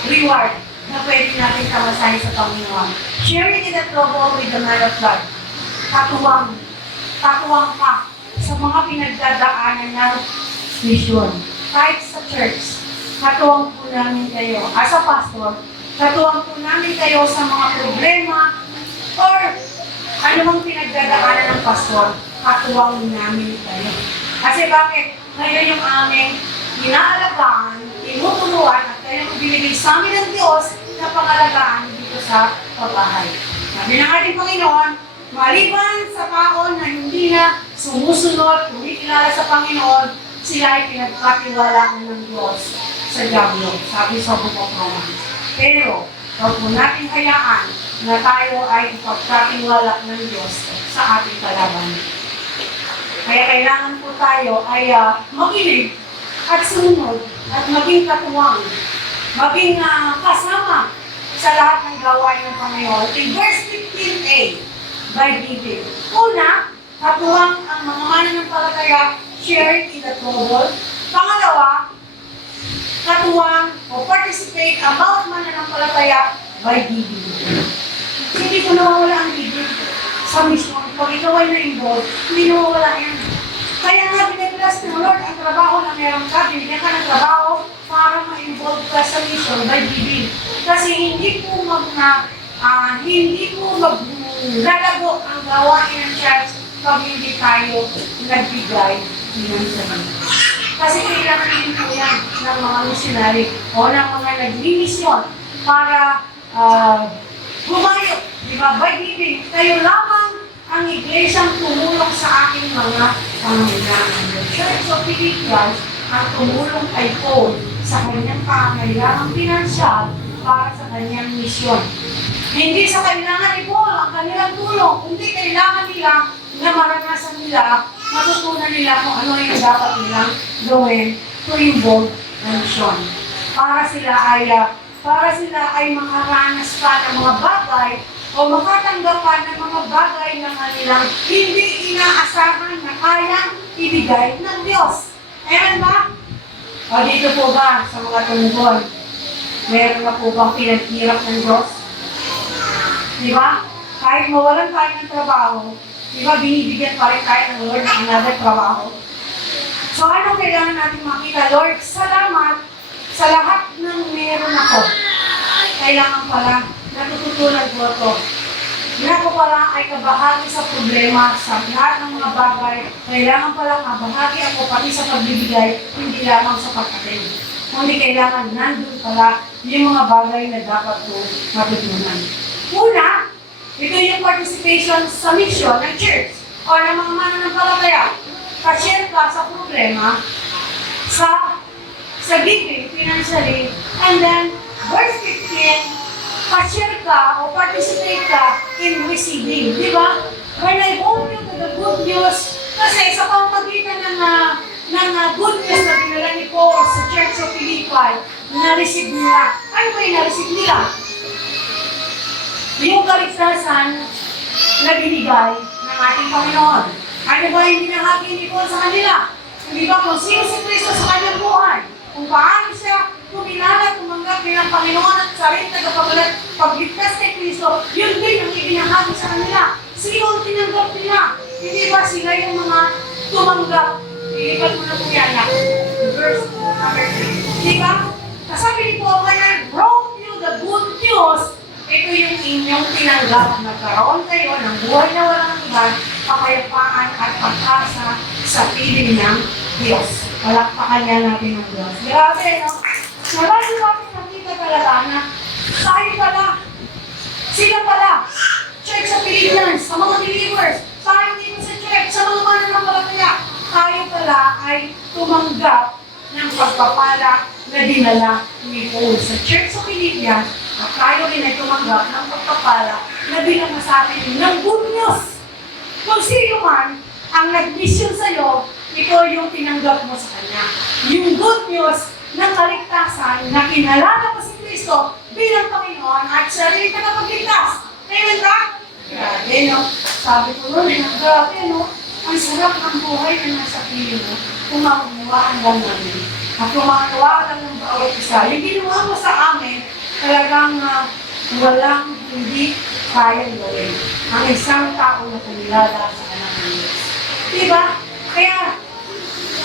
reward na pwede natin kamasahin sa Panginoon. Sharing in the trouble with the man of God. Katuwang ka sa mga pinagdadaanan ng mission. Kahit sa church, katuwang po namin kayo. As a pastor, katuwang po namin kayo sa mga problema or ano bang pinagdadaanan ng pastor, katuwang namin kayo. Kasi bakit? Ngayon yung aming inaalagaan, tinutuluan, at kayong binigay sa amin ng Diyos na pangalagaan dito sa pabahay. Sabi ng ating Panginoon, maliban sa taon na hindi na sumusunod, kumikilala sa Panginoon, sila ay pinagpatiwalaan ng Diyos sa diablo. Sabi sa Book of Romans. Pero, huwag po natin hayaan na tayo ay ipagkatiwala ng Diyos sa ating kalaban. Kaya kailangan po tayo ay makinig at sumunod at maging katuwang, maging kasama sa lahat ng gawain ng Panginoon. In verse 15a, by giving. Una, katuwang ang mga mananampalataya, sharing in the trouble. Pangalawa, katuwang o participate ang bawat mananampalataya by giving. Hindi ko nawawala ang giving sa mission. Pag ikaw ay na-involve, hindi nawawala yan. Kaya nga biniglas ng Lord ang trabaho na meron ka, binigyan ka ng trabaho para ma-involve ka sa mission by giving. Kasi hindi po maglalago ang gawain ng church pag hindi tayo nagbigay financially. Kasi kailangan din po yan ng mga missionary o ng mga nag-mission para humayo, di ba? By giving, kayo lamang ang iglesyang tumulong sa aking mga pangangailangan. The Church of Philippians ang tumulong kay Paul sa kanyang pangangailangang pinansyal para sa kanyang misyon. Hindi sa kailangan ni Paul ang kanilang tulong, kundi kailangan nila na maranasan nila, matutunan nila kung ano yung dapat nilang gawin to involve ng misyon. Para sila ay makaranas pa ng mga bagay o makatanggap pa ng mga bagay na kanilang hindi inaasahan na kayang ibigay ng Diyos. Amen ba? O dito po ba sa mga tungkol, meron na po bang pinaghirap ng Diyos? Di ba? Kahit mawalan tayo ng trabaho, di ba binibigyan pa rin tayo ng Lord ng another trabaho? So ano kailangan natin makita? Lord, salamat sa lahat ng meron ako. Kailangan pala, natututunan ko ito. Na ako pala ay kabahagi sa problema sa lahat ng mga bagay. Kailangan pala kabahagi ako pati sa pagbibigay, hindi lamang sa pagkatin. Kundi kailangan nandun pala yung mga bagay na dapat ko matutunan. Una, ito yung participation sa mission ng church o ng mga mananampalataya. Ka-share ka sa problema, sa giving financially, and then verse 15, pa-share ka o participate ka in receiving. Di ba? When I hold you to the good news, kasi sa pamagitan ng good news na dinala ni Paul sa Church of Philippi, na-receive nila. Ano ba yung na-receive nila? Yung kaligtasan na binigay ng ating Panginoon. Ano ba yung binahagi ni Paul sa kanila? Hindi ba kung sino si Kristo sa kanyang buhay? Kung paano siya kumilala, tumanggap bilang Panginoon at sarili tagapagpalit, pagligtas kay Kristo, yun din ang ibinahagi sa kanila. Sino ang tinanggap nila? Hindi ba sila yung mga tumanggap? Ilipat mo na po yan na. Verse number 3. Di ba? Kasabi ni Paul, when I brought you the good news, ito yung inyong tinanggap. Nagkaroon kayo ng buhay na walang iban, kapayapaan at pag-asa sa piling ng Diyos. Palakpakan niya natin ng Diyos. Grabe, no? Marami natin nakita talaga na tayo pala, sila pala, Church of Philippians, sa mga believers, tayo dito sa church, sa mga mananampalataya, tayo pala ay tumanggap ng pagpapala na dinala ni Paul sa Church of Philippians, at tayo rin ay tumanggap ng pagpapala na binama sa atin ng good news. Kung sino man ang nag-mission sa'yo, ito yung tinanggap mo sa Kanya. Yung good news ng kaligtasan na kinalala mo si Kristo bilang Panginoon at sarili ka na pagligtas. Amen ba? Grabe, no? Sabi ko nun, grabe, no? Ang sarap ng buhay na nasa piling mo kung makukuhaan lang namin. At kung makukuhaan ng bawat isa. Yung ginawa mo sa amin, talagang walang hindi kayang gawin. Ang isang tao na kumilala sa anak ng Diyos. Diba? Kaya,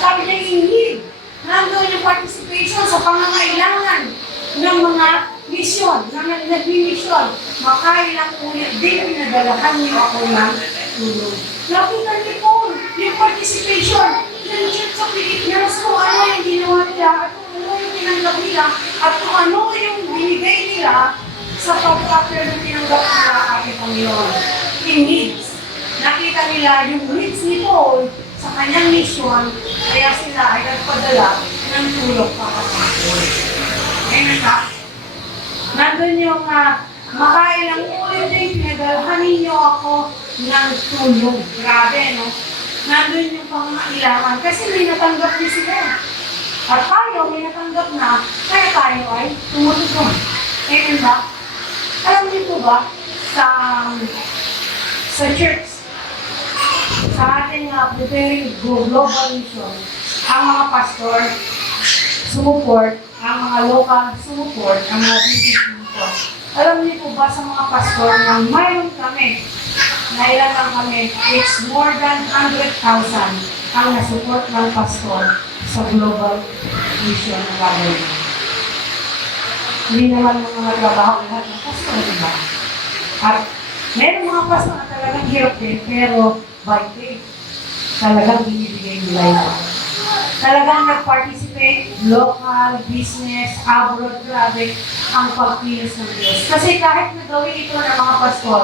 sabi niya, inhib. Nandun yung participation sa pangangailangan ng mga misyon, ng nag-mission. Makailang ulit din pinadalahan niyo ako ng tulong. Nakita niyo po yung participation ng Church of Philippians kung ano yung ginawa nila at kung ano yung tinanggap nila at kung ano yung binigay nila sa pag-after na tinanggap nila ating Panginoon. In needs. Nakita nila yung needs ni Paul sa kanyang mission, kaya sila ay nagpadala ng tulong para sa Paul. Amen ka? Nandun yung makailang ulit din, pinadalhan ninyo ako ng tulong. Grabe, no? nandun yung pangangailangan kasi may natanggap din sila. At tayo, may natanggap na, kaya tayo ay tumutugon. Amen ba? Alam niyo po ba, sa church, sa ating preparing global mission, ang mga pastor, sumuport, ang mga local sumuport, ang mga business sumuport. Alam niyo po ba sa mga pastor na mayroon kami, na ilan lang kami, it's more than 100,000 ang nasupport ng pastor sa global mission na gagawin. Hindi naman ng mga trabaho lahat ng pastor, diba? At meron mga pastor na talagang hirap din, pero by faith, talagang binibigay nila ito. Talagang nag-participate, local, business, abroad, grabe, ang pagpilos ng Diyos. Kasi kahit nagawin ito ng mga pastor,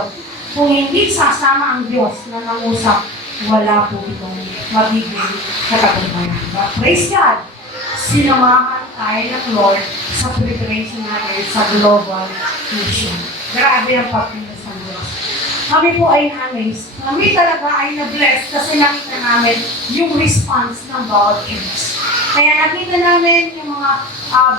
kung hindi sasama ang Diyos na nangusap, wala po itong magiging katagumpayan. But praise God, sinamahan tayo ng Lord sa preparation natin sa global mission. Grabe ang pagpilos ng Diyos. Kami po ay na-amaze. Kami talaga ay na-bless kasi nakita namin yung response ng bawat church. Kaya nakita namin yung mga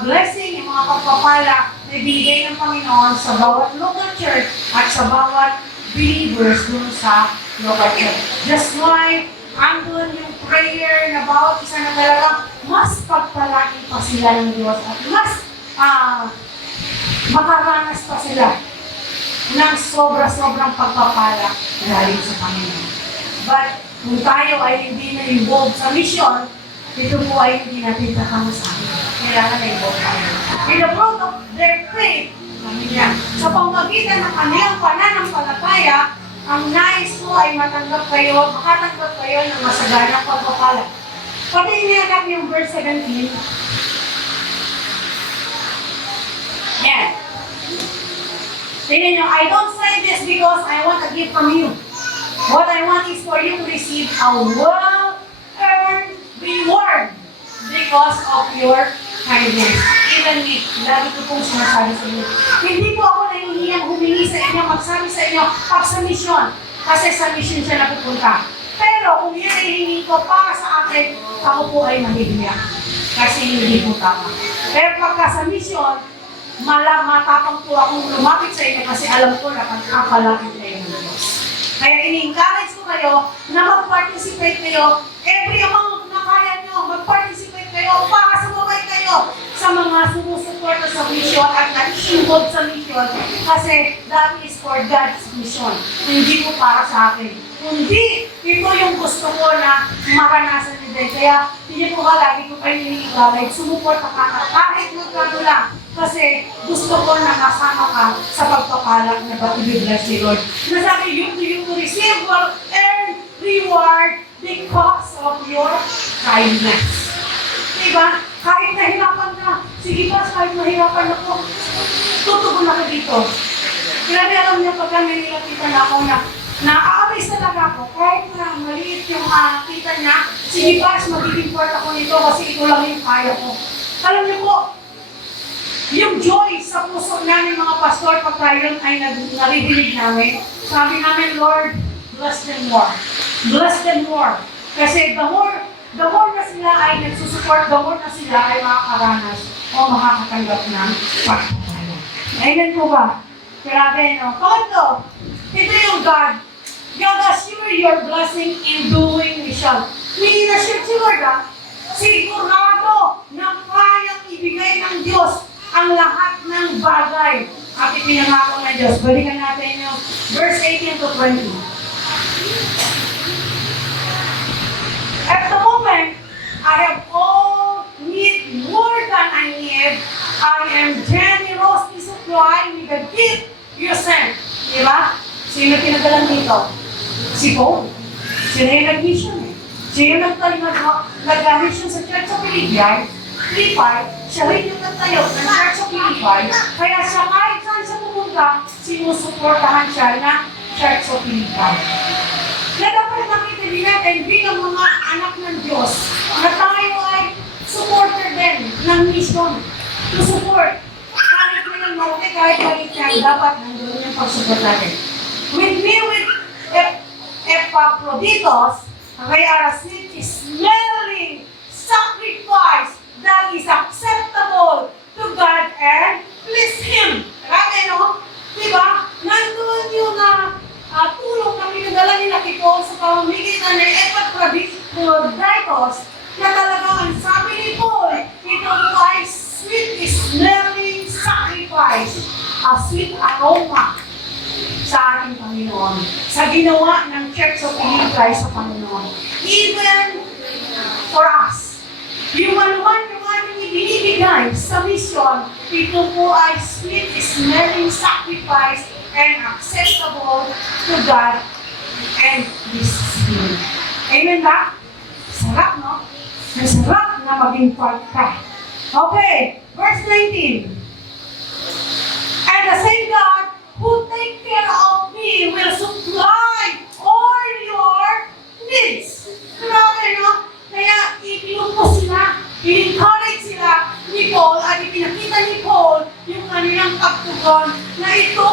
blessing, yung mga pagpapala na ibigay ng Panginoon sa bawat local church at sa bawat believers dun sa local church. Just like andun yung prayer na bawat isa na talagang mas pagpalaki pa sila ng Diyos at mas makaranas pa sila ng sobra-sobrang pagpapala galing sa Panginoon. But kung tayo ay hindi na involved sa mission, ito po ay hindi natin kakamusahin. Kailangan na involved tayo. In the fruit of their faith, sa pamamagitan ng kanilang pananampalataya, ang nais mo ay makatanggap kayo ng masaganang pagpapala. Pati inihanap yung verse 17. Yan. Tingnan nyo, I don't say this because I want a gift from you. What I want is for you to receive a well-earned reward because of your kindness. Even me, lagi ko pong sinasabi sa inyo. Hindi po ako nahihiyang humingi sa inyo, magsabi sa inyo, pag sa mission. Kasi sa mission siya napupunta. Pero kung yan ay hihingi ko para sa akin, ako po ay mahihiyak. Kasi hindi po tama. Pero pagka sa mission, matapang po akong lumapit sa inyo kasi alam ko na pagkapalapit kayo ng Diyos. Kaya ini-encourage ko kayo na mag-participate kayo. Every amount na kaya nyo, mag-participate kayo para sumabay kayo sa mga sumusuporta sa mission at nag-involved sa mission kasi that is for God's mission. Hindi po para sa akin. Kundi, ito yung gusto ko na maranasan nyo din. Kaya, hindi po ka lagi ko kayo niligalay. Sumuporta ka kahit magkano lang. Kasi gusto ko na kasama ka sa pagpapalak na pag-bless ni Lord. Nasabi, you to receive will earn reward because of your kindness. Diba? Kahit nahirapan ka, sige pa, kahit nahirapan ako, tutugon ako dito. Grabe alam niyo, pagka may nilapitan ako na nakaamis talaga ako, kahit na maliit yung kita niya, sige pa, magiging part ako nito kasi ito lang yung kaya ko. Alam niyo po, yung joy sa puso namin mga pastor pag tayo ay naridinig namin, sabi namin, Lord, bless them more. Bless them more. Kasi the more na sila ay nagsusupport, the more na sila ay makakaranas o makakatanggap ng pagpapala. Amen po ba? Grabe, no? Kondo, ito yung God. God assure your blessing in doing mission. Hindi na sure si Lord, sigurado na kayang ibigay ng Diyos ang lahat ng bagay at ipinangako ng Diyos. Balikan natin yung verse 18 to 20. At the moment, I have all need more than I need. I am generously supplying with the gift you sent. Diba? Sino pinagalan dito? Si Paul. Sino yung nag-mission eh. Sino yung nag-mission sa Church of Philippi, siya rin yung nagtayo ng Church of Philippi, kaya siya kahit saan siya pumunta, sinusuportahan siya ng Church of Philippi. Na dapat nakita din natin bilang mga anak ng Diyos, na tayo ay supporter din ng mission. To support. Kahit na ng mauti, kahit maliit yan, dapat nandun yung pag-support natin. With me, with Epaphroditus, Kaya sweet smelling sacrifice that is acceptable to God and please Him. Grabe, no? Diba? Nandun yung tulong na pinadala nila kay Paul sa pamamagitan ng Epaphroditus na talagang ang sabi ni Paul, ito po ay sweet smelling sacrifice, a sweet aroma sa ating Panginoon, sa ginawa ng Church of Philippi sa Panginoon. Even for us, yung manuman yung ating ibinibigay sa mission, ito po ay sweet smelling sacrifice and acceptable to God and His Spirit. Amen ba? Sarap, no? Ang sarap na maging part ka. Okay, verse 19. And the same God who take care of me will supply all your needs. Grabe, no? Kaya itinupos sila, in-encourage sila ni Paul at ipinakita ni Paul yung kanilang pagtugon na ito,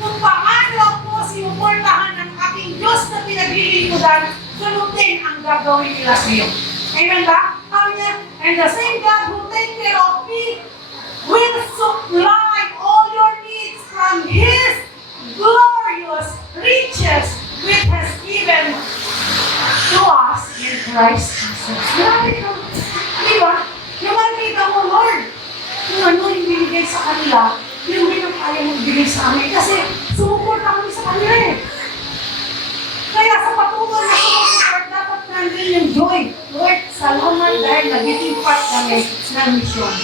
kung paano ako sinuportahan ng aking Diyos na pinaglilingkuran, sunod din ang gagawin nila sa iyo. Amen ba? Sabi niya, and the same God who take care of me will supply all your needs from His glorious riches which has given to us in Christ Jesus. Grabe ito. Di ba? Yung makikita mo, Lord, kung ano yung binigay sa kanila, yun din ang kaya mong bigay sa amin. Kasi sumuporta kami sa kanila eh. Kaya sa patuloy na sumuporta, dapat nandun yung joy. Lord, salamat dahil nagiging part kami ng mission.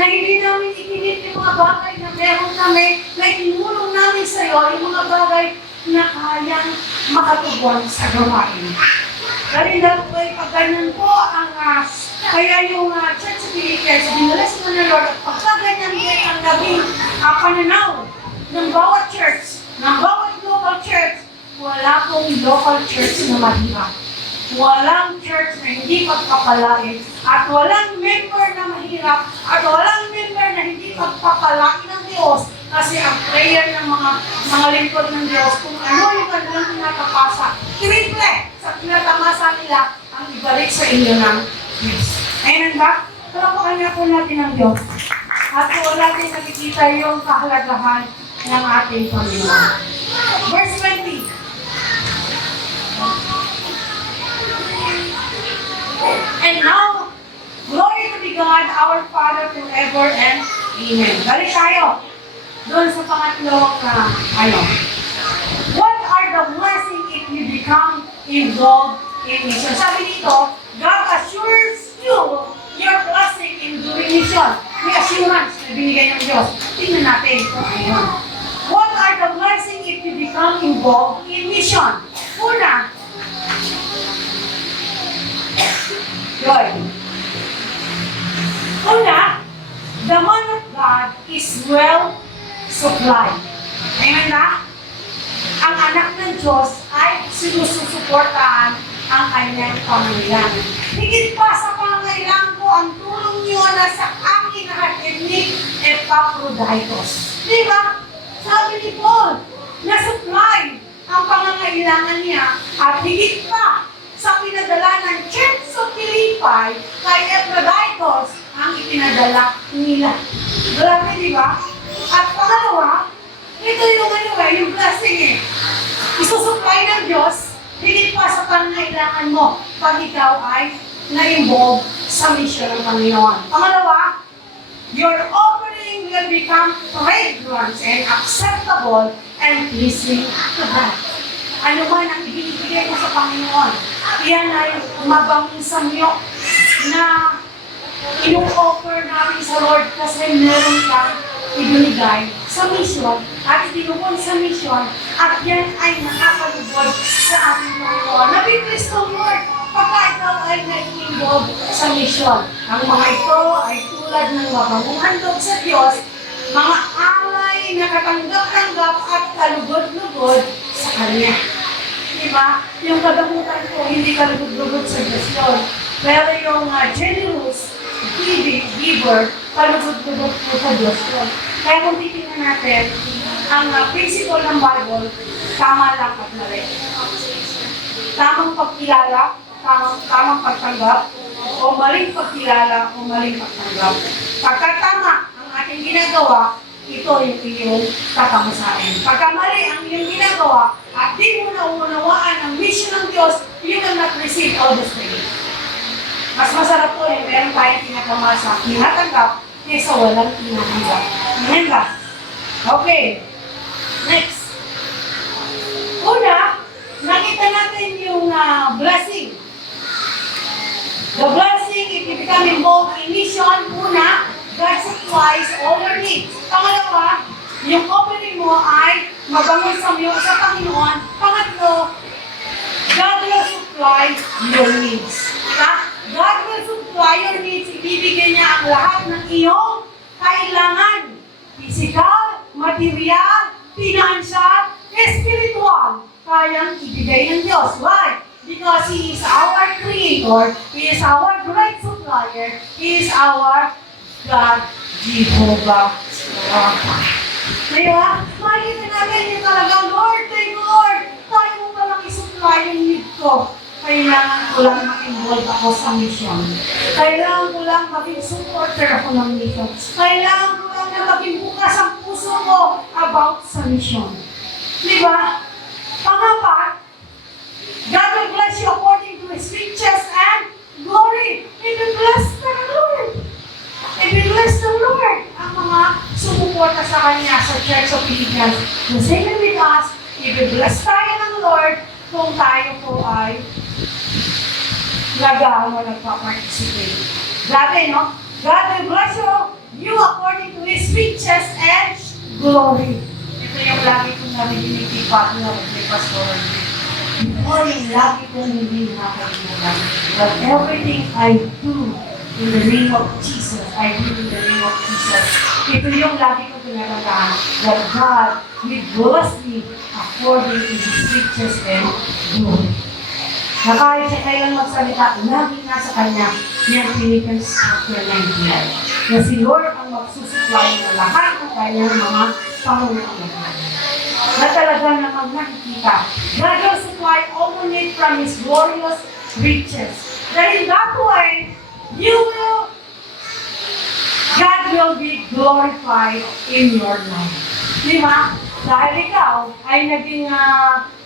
Na hindi namin itinit yung mga bagay na meron kami, na itinulong namin sa iyo, yung mga bagay na kayang makatugon sa gawain. Dahil dahil po ay pagganyan po ang kaya yung Church of Philippians, binalas mo na Lord, at pagkaganyan din ang naging pananaw ng bawat church, ng bawat local church, wala pong local church na mahirap. Walang church na hindi pagpapalain, at walang member na mahirap, at walang member na hindi pagpapalain ng Diyos, kasi ang prayer ng mga lingkod ng Diyos, kung ano yung kanilang pinatapasa, triple sa pinatamasa nila, ang ibalik sa inyo ng Diyos. Amen ba? Talapakan niya po natin ang Diyos. At po natin nakikita yung kahalagahan ng ating Panginoon. Verse 20. And now, glory to be God, our Father forever and Amen. Balik tayo doon sa pangatlong What are the blessings if you become involved in mission? Sabi dito, God assures you your blessing in doing mission. May assurance na binigay ng Diyos. Tingnan natin kung ano. What are the blessings if you become involved in mission? Una, joy. Una, the man of God is well supplied. Amen na? Ang anak ng Diyos ay sinususuportahan ang kanyang pangailangan. Higit pa sa pangailangan ko, ang tulong niyo na sa akin na hatid ni Epaphroditus. Di ba? Sabi ni Paul, na-supply ang pangangailangan niya at higit pa sa pinadala ng Church of Philippi kay Epaphroditus ang ipinadala nila. Grabe, di ba? At pangalawa, ito yung blessing eh. Isusupply ng Diyos, higit pa sa pangangailangan mo pag ikaw ay na-involve sa mission ng Panginoon. Pangalawa, your offering will become fragrant and acceptable and pleasing to God. Ano man ang ibinibigay mo sa Panginoon, yan ay mabanging samyo na inu-offer namin sa Lord kasi meron kang ibinigay sa mission at itinupon sa mission at yan ay nakakalugod sa ating Panginoon. Nabibless to Lord pagka ikaw ay nag-involve sa mission. Ang mga ito ay tulad ng mabangong handog sa Diyos, mga alay na katanggap-tanggap at kalugod-lugod sa Kanya. Diba? Yung kagamutan ko, hindi kalugod-lugod sa Diyos yun. Pero yung generous giver, kalugod-lugod po sa Diyos yun. Kaya kung titingnan natin, ang principle ng Bible, tama lang at mali. tamang pagkilala, tamang pagtanggap, o maling pagkilala, o maling pagtanggap. Pagka tama ang ating ginagawa, ito yung iyong tatamasahin. Pagka mali ang iyong ginagawa, at di mo naunawaan ang mission ng Diyos, you will not receive all the spirit. Mas masarap po yung meron tayong tinatamasa, tinatanggap, kaysa walang tinatanggap. Amen ba? Okay. Next. Una, nakita natin yung blessing. The blessing, if you become involved in mission, una, God supplies all your needs. Pangalawa, yung opening mo ay mabangon sa Panginoon. Pangatlo, God will supply your needs. Diba? God will supply your needs. Ibibigay niya ang lahat ng iyong kailangan. Physical, material, financial, spiritual. Kayang ibigay ng Diyos. Why? Because He is our Creator. He is our great supplier. He is our God, Jehovah Rapha. Kaya, makikita natin yung talaga, Lord, thank you, Lord. Tayo mo palang isupply yung need ko. Kailangan ko lang ma-involve ako sa mission. Kailangan ko lang maging supporter ako ng mission. Kailangan ko lang na maging bukas ang puso ko about sa mission. Di ba? Pangapat, God will bless you according to His riches and glory. He will bless the Lord. He will bless the Lord. Ang mga sumuporta sa Kanya sa Church of Philippians. The same with us, He will bless tayo ng Lord kung tayo po ay lagaan o nagpa-participate. Grabe, no? God will bless you according to His riches and glory. Ito yung lagi kong narinig ni Pastor Morning, lagi kong hindi nakakalimutan. But everything I do in the name of Jesus, I do in the name of Jesus. Ito yung lagi kong pinatandaan, that God will bless me according to His riches and glory. Na kahit siya kailan magsalita, lagi nasa Kanya, yung Philippians chapter 19. Na si Lord ang magsusupply ng lahat ng kanyang mga pangungailangan. Na talaga namang nakikita. God will supply all the need from His glorious riches. That in that way, God will be glorified in your life. Di ba? Dahil ikaw ay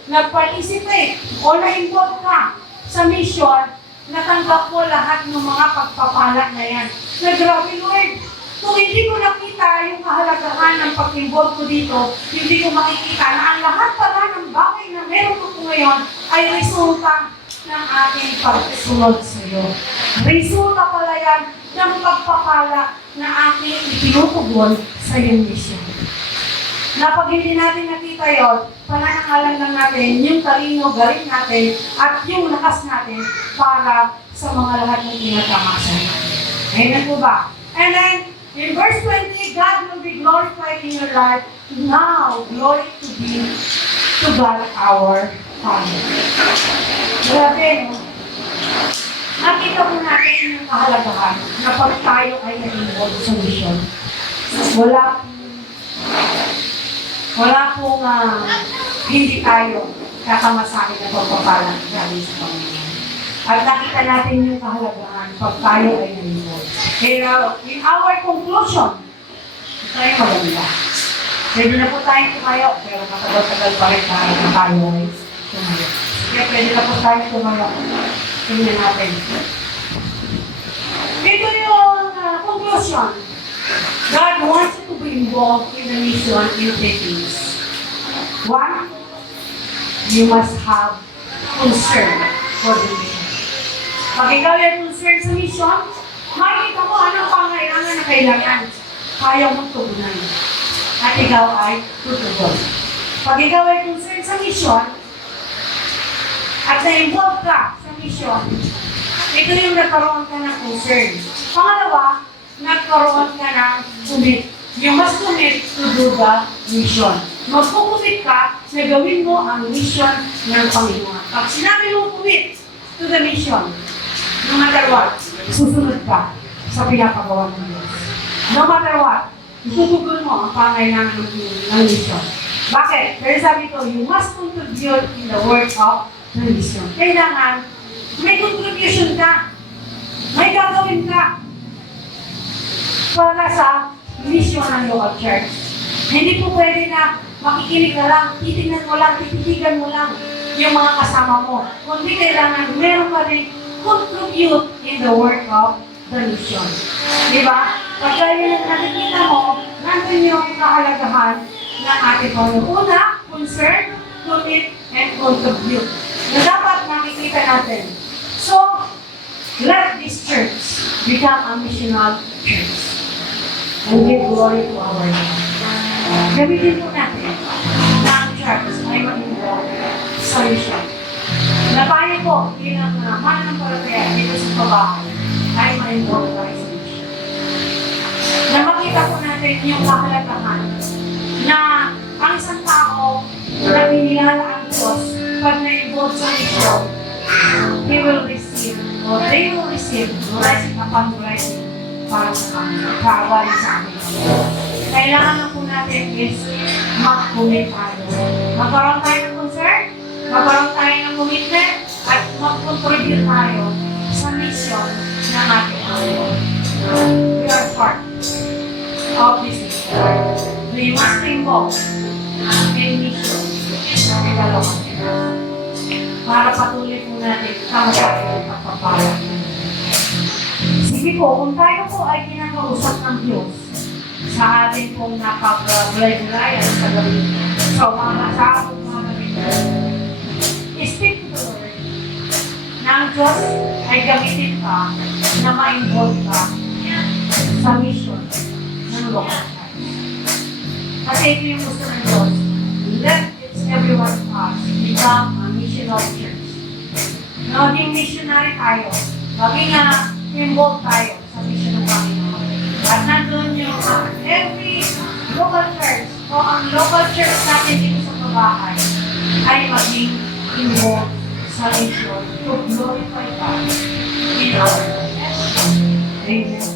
nag-participate o na-involve ka sa mission, natanggap mo lahat ng mga pagpapala na yan. Na grabe, Lord, kung hindi ko nakita yung kahalagahan ng pag-involve ko dito, hindi ko makikita na ang lahat pala ng bagay na meron ko ngayon ay resulta ng ating pagsunod sa iyo. Resulta pala yan ng pagpapala na ating itinutugon sa iyong mission. Na pag hindi natin nakita yun, pananangalan lang natin yung talino, galing natin, at yung lakas natin para sa mga lahat ng tinatamasa natin. Amen po ba? And then, in verse 20, God will be glorified in your life. Now, glory to God our Father. Grabe, no? Nakita po natin yung kahalagahan na pag tayo ay nag-involve sa mission. Wala pong hindi tayo kakamasakin na pagpapalang galing sa Panginoon. At nakita natin yung kahalagahan pag tayo ay nag-involve. Kaya, in our conclusion, tayo maganda. Pwede na po tayong tumayo, pero matagal-tagal pa rin tayo ay tumayo. Kaya pwede na po tayong tumayo. Tingnan natin. Ito yung conclusion. God wants you to be involved in the mission in 3 things. 1, you must have concern for the mission. Pag ikaw ay concern sa mission, makikita mo anong pangailangan na kailangan. Kaya mong tugunan. At ikaw ay tutugon. Pag ikaw ay concern sa mission, at na-involve ka sa mission, ito yung nagkaroon ka ng concern. Pangalawa, nagkaroon ka ng commit. You must commit to do the mission. Magkukumit ka na gawin mo ang mission ng Panginoon. Pag sinabi mo commit to the mission, no matter what, susunod ka sa pinapagawa ng Diyos. No matter what, itutugon mo ang pangailangan ng mission. Bakit? Pero sabi ko, you must contribute in the work of ng mission. Kailangan may contribution ka. May gagawin ka para sa mission ng local church. Hindi po pwede na makikinig ka lang, titignan mo lang, tititigan mo lang yung mga kasama mo. Kundi kailangan meron ka rin contribute in the work of the mission. Di ba? Pagka yung nakikita mo, nandun yung kahalagahan ng ating Panginoon. Una, concern, commit, and contribute. Na dapat nakikita natin. So, let this church become a missional church. And give glory to our Lord. Gamitin po natin na ang church ay mag-involve sa mission. Napayo po bilang mananampalataya dito sa pabahay ay ma-involve tayo sa mission. Na makita po natin yung kahalagahan na ang isang tao na binilala ang Diyos pag na-involve sa mission, he will receive or they will receive blessing upon blessing para sa kanila, kaawali sa amin. Kailangan na po natin is mag-commit tayo. Magkaroon tayo ng concern, magkaroon tayo ng commitment, at mag-contribute tayo sa mission ng ating Panginoon. We are part of this mission. We must involve in mission ng ikalawang para patuloy po natin kamasakit at pagpapalagay. Sige po, kung tayo po ay kinakausap ng Diyos sa ating pong napag-blay-blayan sa gabi, so mga kasama, mga gabi, speak to the Lord na ang Diyos ay gamitin ka na ma-involve ka sa mission ng local church. Kasi ito yung gusto ng Diyos. Let everyone of us become a missional church. Maging missionary tayo. Maging involved tayo sa mission ng Panginoon. At nandun yung every local church o ang local church natin dito sa pabahay ay maging involved sa mission to glorify God in our lives. Amen.